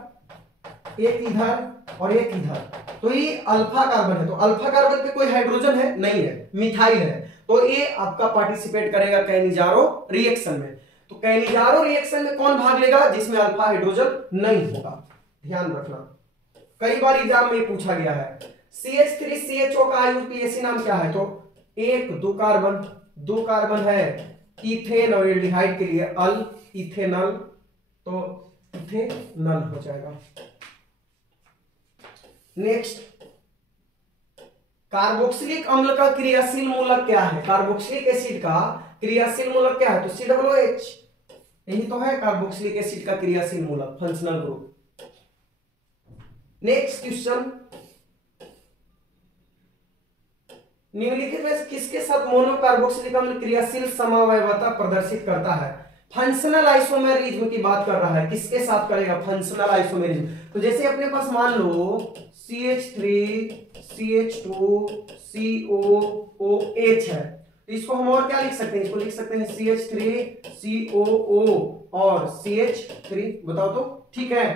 एक इधर और एक इधर, तो ये अल्फा कार्बन है। तो अल्फा कार्बन पे कोई हाइड्रोजन है नहीं है, मिथाइल है, तो ये आपका पार्टिसिपेट करेगा कैनिजारो रिएक्शन में। तो कैनिजारो रिएक्शन में कौन भाग लेगा, जिसमें अल्फा हाइड्रोजन नहीं होगा, ध्यान रखना। कई बार एग्जाम में पूछा गया है। CH3CHO का IUPAC नाम क्या है? तो एक दो कार्बन है इथेन और एल्डिहाइड के लिए अल, इथेनल, तो इथेनल हो जाएगा। नेक्स्ट, कार्बोक्सिलिक अम्ल का क्रियाशील मूलक क्या है? कार्बोक्सिलिक एसिड का क्रियाशील मूलक क्या है? तो COOH, यही तो है कार्बोक्सिलिक एसिड का क्रियाशील मूलक, फंक्शनल ग्रुप। नेक्स्ट क्वेश्चन, निम्नलिखित में किसके साथ मोनोकार्बोक्सिलिक अम्ल क्रियाशील समअवयवता प्रदर्शित करता है? फंक्शनल आइसोमेरिज्म की बात कर रहा है, किसके साथ करेगा? Functional isomerism. तो जैसे अपने पास मान लो CH3 CH2 COOH है, तो इसको हम और क्या लिख सकते हैं? इसको लिख सकते हैं CH3 COO और CH3, बताओ तो, ठीक है।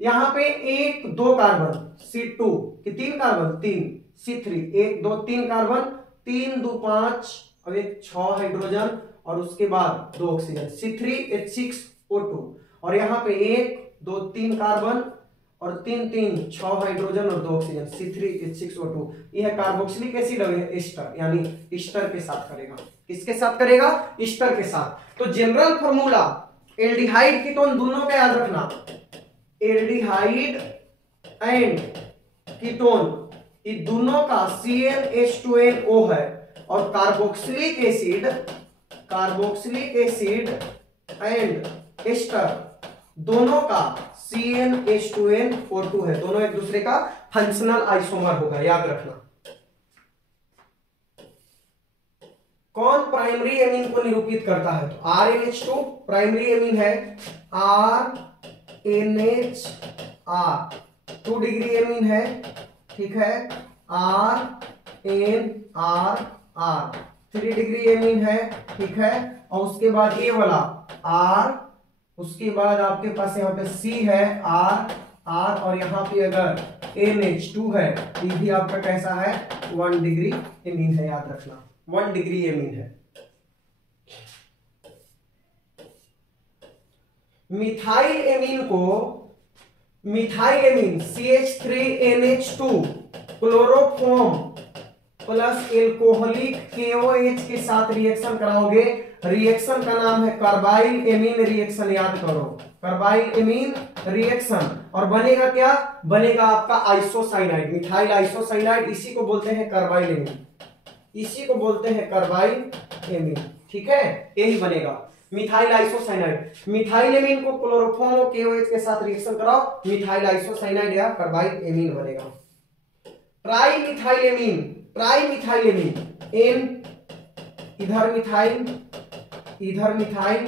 यहां पे एक दो कार्बन C2 कि तीन कार्बन, तीन C3, एक दो तीन कार्बन, 3 2 5 और एक 6 हाइड्रोजन और उसके बाद 2 ऑक्सीजन, C3H6O2। और यहाँ पे 1 2 3 कार्बन और 3 3 6 हाइड्रोजन और 2 ऑक्सीजन, C3H6O2। यह कार्बोक्सिलिक एसिड एस्टर, यानी एस्टर के साथ करेगा। किसके साथ करेगा? एस्टर के साथ। तो जनरल फॉर्मूला एल्डिहाइड कीटोन दोनों का याद रखना, एल्डिहाइड एंड कीटोन ये दोनों का CnH2nO है, और कार्बोक्सिलिक एसिड एंड एस्टर दोनों का CnH2nO2 है। दोनों एक दूसरे का फंक्शनल आइसोमर होगा, याद रखना। कौन प्राइमरी एमीन को निरूपित करता है? तो RNH2 प्राइमरी एमीन है, RNHR 2 डिग्री एमीन है, ठीक है। RNRR 3 डिग्री एमीन है, ठीक है। और उसके बाद ये वाला R, उसके बाद आपके पास यहाँ पे C है, R और यहाँ पे अगर NH2 है, ये भी आपका कैसा है? 1 डिग्री एमीन है, याद रखना 1 डिग्री एमीन है। Methyl amine CH3NH2 chloroform plus alcoholic KOH के साथ रिएक्शन कराओगे, रिएक्शन का नाम है कार्बाइल एमीन रिएक्शन, याद करो, कार्बाइल एमीन रिएक्शन। और बनेगा क्या? बनेगा आपका आइसोसाइनाइड, मिथाइल आइसोसाइनाइड, इसी को बोलते हैं कार्बाइल एमीन, इसी को बोलते हैं कार्बाइल एमीन, ठीक है। यही बनेगा मिथाइल आइसोसाइनाइड। मिथाइल एमीन को क्लोरोफॉर्म और KOH के साथ रिएक्शन कराओ, मिथाइल आइसोसाइनाइड या कार्बाइल एमीन बनेगा। ट्राई मिथाइल एमीन, N इधर मिथाइल, इधर मिथाइल,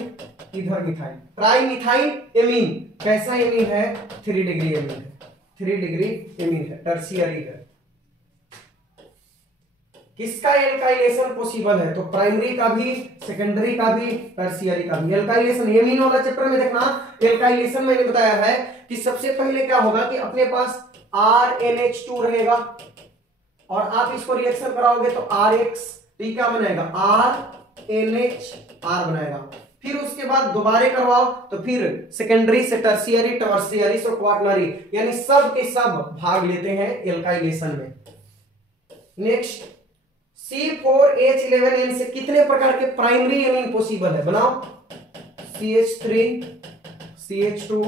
इधर मिथाइल, ट्राई मिथाइल एमीन कैसा एमीन है? 3 डिग्री एमीन है, 3 डिग्री एमीन है, टर्शियरी है। किसका एल्काइलेशन पॉसिबल है? तो प्राइमरी का भी, सेकेंडरी का भी, टर्शियरी का भी। एल्काइलेशन एमीन वाला चैप्टर में देखना, एल्काइलेशन मैंने बताया है कि सबसे पहले क्या होगा कि अपने पास RNH2 रहेगा और आप इसको रिएक्शन कराओगे तो RX, तो क्या बनाएगा? RNHR बनाएगा। फिर उसके बाद दोबारा करवाओ तो फिर सेकेंडरी से टर्शियरी, टर्शियरी से क्वार्टनरी, यानी सब के सब भाग लेते हैं एल्काइलेशन में। नेक्स्ट, C4H11N से कितने प्रकार के प्राइमरी एमीन पॉसिबल है? बनाओ, CH3 CH2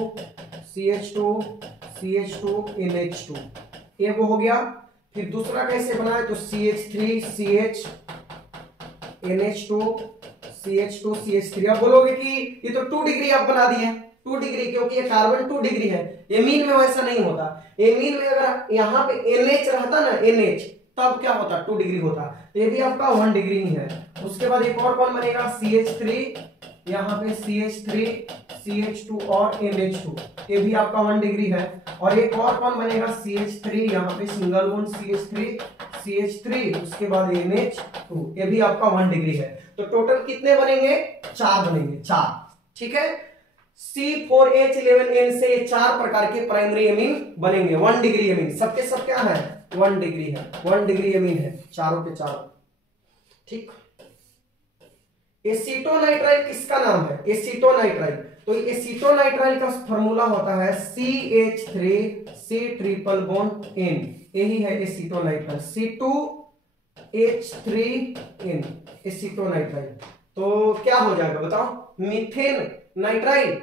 CH2 CH2 NH2, ये वो हो गया। फिर दूसरा कैसे बनाए? तो CH3 CH NH2 CH2 CH3। आप बोलोगे कि ये तो 2 डिग्री आप बना दिए, 2 डिग्री, क्योंकि ये कार्बन 2 डिग्री है। एमीन में वैसा नहीं होता, एमीन में अगर यहाँ पे NH रहता ना, NH, तब क्या होता? 2 डिग्री होता। ये भी आपका 1 डिग्री ही है। उसके बाद एक और कौन बनेगा? CH3, यहाँ पे CH3 CH2 और NH2, ये भी आपका 1 डिग्री है। और एक और कौन बनेगा? CH3, यहाँ पे सिंगल बॉन्ड CH3, उसके बाद NH2, ये भी आपका 1 डिग्री है। तो टोटल कितने बनेंगे? 4 बनेंगे, 4, ठीक है। C4H11N से 4 प्रकार के प्राइमरी एमीन बनेंगे, 1 डिग्री एमीन, सबके सब क्या है? 1 डिग्री है, 1 डिग्री एमीन है, चारों के चारों, ठीक। एसीटोनाइट्राइल किसका नाम है? एसीटोनाइट्राइल तो एसीटोनाइट्राइल का फॉर्मूला होता है CH3C ट्रिपल बॉन्ड N, यही है एसीटोनाइट्राइल, C2H3N एसीटोनाइट्राइल। तो क्या हो जाएगा बताओ, मीथेन नाइट्राइल,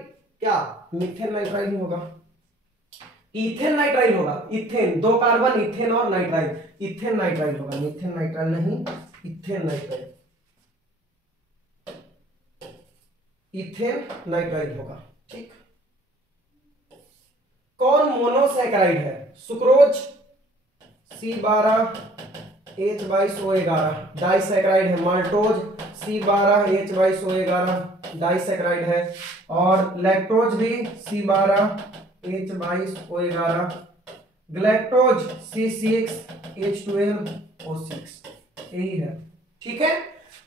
क्या मीथेन नाइट्राइल ही होगा, इथेन नाइट्राइल होगा, इथेन, 2 कार्बन इथेन और नाइट्राइल, इथेन नाइट्राइल होगा, मीथेन नाइट्राइल नहीं, इथेन नाइट्राइल, इथेन नाइट्राइल होगा। ठीक, कौन मोनोसैकेराइड है, सुक्रोज C12H22O11, डाइसैकेराइड है, माल्टोज C12H22O11 डाइसैकेराइड है, और लैक्टोज भी C12H22O11, ग्लैक्टोज C6H12O6, यही है। ठीक है,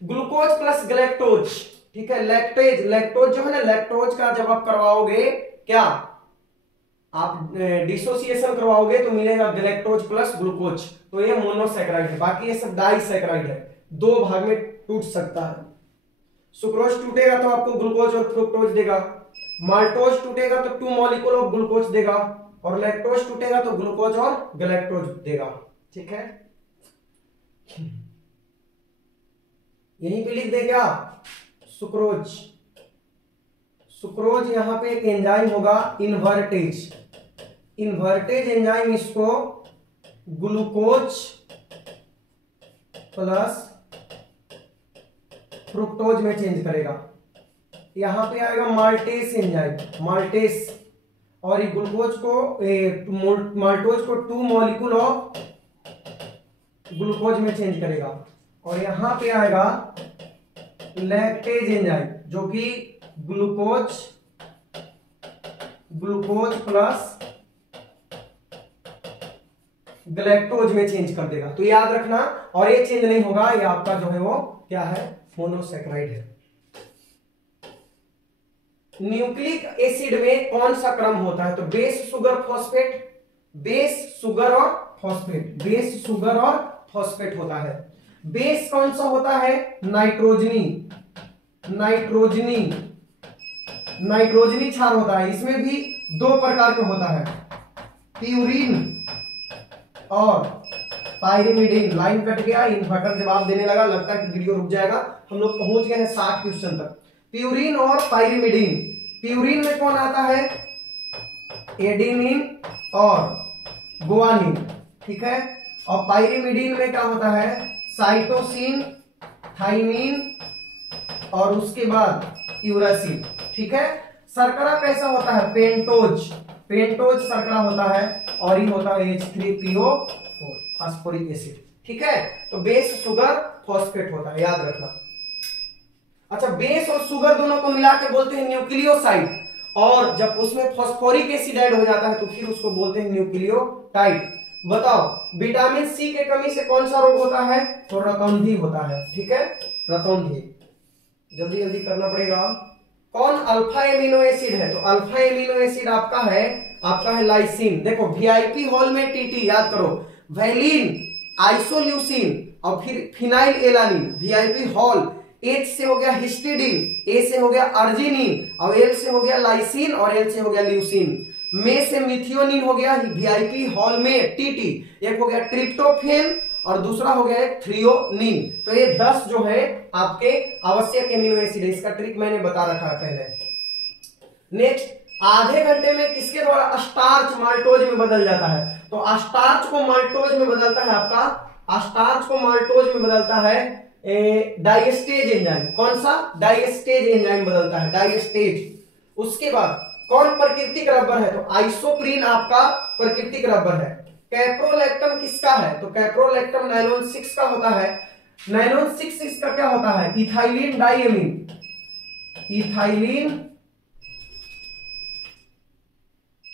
ग्लूकोज प्लस ग्लैक्टोज, ठीक है, लैक्टेज, लैक्टोज जो है ना, लैक्टोज का जब आप करवाओगे, क्या आप डिसोसिएशन करवाओगे तो मिलेगा ग्लैक्टोज प्लस ग्लूकोज, तो ये मोनोसैकेराइड है। बाकी ये सब डाइसैकेराइड है, 2 भाग में टूट सकता है। सुक्रोज टूटेगा तो आपको ग्लूकोज और फ्रुक्टोज देगा, माल्टोज टूटेगा तो 2 मॉलिक्यूल ऑफ ग्लूकोज देगा, और लैक्टोज टूटेगा तो ग्लूकोज और ग्लैक्टोज देगा। ठीक है, यहीं पे लिख दे क्या, सुक्रोज, सुक्रोज यहां पे एक एंजाइम होगा इन्वर्टेज, इन्वर्टेज एंजाइम इसको ग्लूकोज प्लस फ्रुक्टोज में चेंज करेगा। यहां पे आएगा माल्टेस एंजाइम, माल्टेस, और ये ग्लूकोज को माल्टोज को 2 मॉलिक्यूल ऑफ ग्लूकोज में चेंज करेगा, और यहां पे आएगा लैक्टेज एंजाइम जो कि ग्लूकोज प्लस ग्लैक्टोज में चेंज कर देगा। तो याद रखना, और ये चेंज नहीं होगा, ये आपका जो है वो क्या है, मोनोसैकेराइड है। न्यूक्लिक एसिड में कौन सा क्रम होता है, तो base sugar phosphate, base sugar और फॉस्फेट, बेस शुगर और फॉस्फेट होता है। बेस कौन सा होता है, नाइट्रोजनी, नाइट्रोजनी, नाइट्रोजनी क्षार होता है। इसमें भी 2 प्रकार के होता है, प्यूरिन और पाइरिमिडीन। लाइन कट गया, इन्वर्टर जवाब देने लगा, लगता है कि वीडियो रुक जाएगा, हम लोग पहुंच गए हैं 60 क्वेश्चन तक। प्यूरिन और पाइरिमिडीन, प्यूरिन में कौन आता है, एडेनिन और गुआनिन, ठीक है, और पाइरिमिडीन में क्या होता है, साइटोसिन, थाइमिन और उसके बाद यूरासिल। ठीक है, शर्करा कैसा होता है, पेंटोज, पेंटोज शर्करा होता है, और ये होता है H3PO4 फास्फोरिक एसिड। ठीक है, तो बेस शुगर फॉस्फेट होता है, याद रखना। अच्छा, बेस और शुगर दोनों को मिला के बोलते हैं न्यूक्लियोसाइड, और जब उसमें फॉस्फोरिक एसिड ऐड हो जाता है तो फिर उसको बोलते हैं न्यूक्लियोटाइड। बताओ, विटामिन सी के कमी से कौन सा रोग होता है, तो रतौंधी होता है। ठीक है, रतौंधी, जल्दी जल्दी करना पड़ेगा। कौन अल्फा एमिनो एसिड है, तो अल्फा एमिनो एसिड आपका है लाइसिन। देखो, वीआईपी हॉल में टीटी, याद करो, वैलिन, आइसोल्यूसिन और फिर phenyl alanine. VIP hall, H से हो गया हिस्टिडीन, A से हो गया अर्जिनिन, और L से हो गया लाइसिन, और L से हो गया ल्यूसिन। में से मिथियोनिन हो गया वीआईपी हॉल में टीटी, एक हो गया ट्रिप्टोफेन और दूसरा हो गया थ्रियोनिन। तो ये 10 जो है आपके आवश्यक एमिनो एसिड है, इसका ट्रिक मैंने बता रखा है पहले। नेक्स्ट, आधे घंटे में किसके द्वारा स्टार्च माल्टोज में बदल जाता है, तो स्टार्च को माल्टोज में बदलता है आपका, स्टार्च को माल्टोज में बदलता है डाइस्टेज एंजाइम। कौन सा, डाइस्टेज एंजाइम बदलता है, डाइस्टेज। उसके बाद कौन प्राकृतिक रबर है, तो आइसोप्रीन आपका प्राकृतिक रबर है। कैप्रोलैक्टम किसका है, तो कैप्रोलैक्टम नाइलॉन 6 का होता है। नाइलॉन 6 इसका क्या होता है, इथाइलिन डाइएमीन, इथाइलिन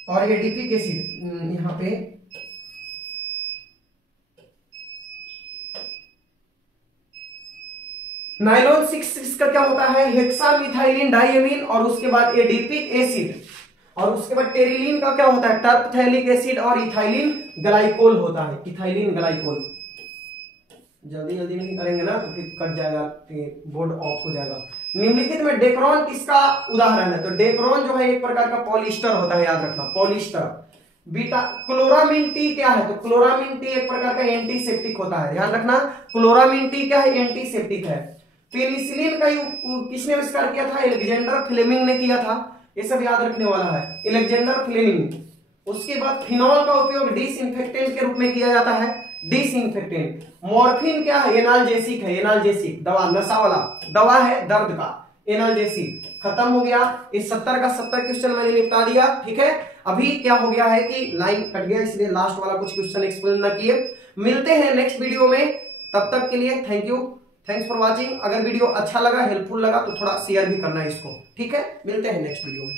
और एडीपिक एसिड। यहां पे नाइलॉन 6 का क्या होता है, हेक्सामिथाइलिन डाइएमीन और उसके बाद एडीपिक एसिड, और उसके बाद टेरिलीन का क्या होता है, टर्पथैलिक एसिड और इथाइलिन ग्लाइकोल होता है, इथाइलिन ग्लाइकोल। जल्दी जल्दी नहीं करेंगे ना तो फिर कट जाएगा, बोर्ड ऑफ हो जाएगा। निम्नलिखित में डेक्रोन किसका उदाहरण है? तो डेक्रोन जो है एक प्रकार का पॉलिस्टर होता है, याद रखना, पॉलिस्टर। बीटा क्लोरामीन टी क्या है? तो क्लोरामीन टी एक प्रकार का एंटीसेप्टिक होता है, ध्यान रखना, क्लोरामीन टी क्या है? एंटीसेप्टिक है। पेनिसिलिन का किसने आविष्कार किया था? अलेक्जेंडर फ्लेमिंग ने किया था, ये सब याद रखने वाला है, अलेक्जेंडर फ्लेमिंग। उसके बाद फिनॉल का उपयोग डिसइंफेक्टेंट के रूप में किया जाता है, डिसइंफेक्टेंट। मॉर्फिन क्या है? एनाल्जेसिक है, एनाल्जेसिक दवा, नशा वाला दवा है दर्द का, एनाल्जेसिक। खत्म हो गया, इस 70 का 70 क्वेश्चन मैंने निपटा दिया, ठीक है। अभी क्या हो गया है कि लाइन कट गया, इसलिए लास्ट वाला कुछ क्वेश्चन एक्सप्लेन ना किए। मिलते हैं नेक्स्ट वीडियो में, तब तक के लिए thank you, thanks for watching. अगर वीडियो अच्छा लगा, हेल्पफुल लगा तो थोड़ा शेयर भी करना इसको, ठीक है। मिलते हैं नेक्स्ट वीडियो में।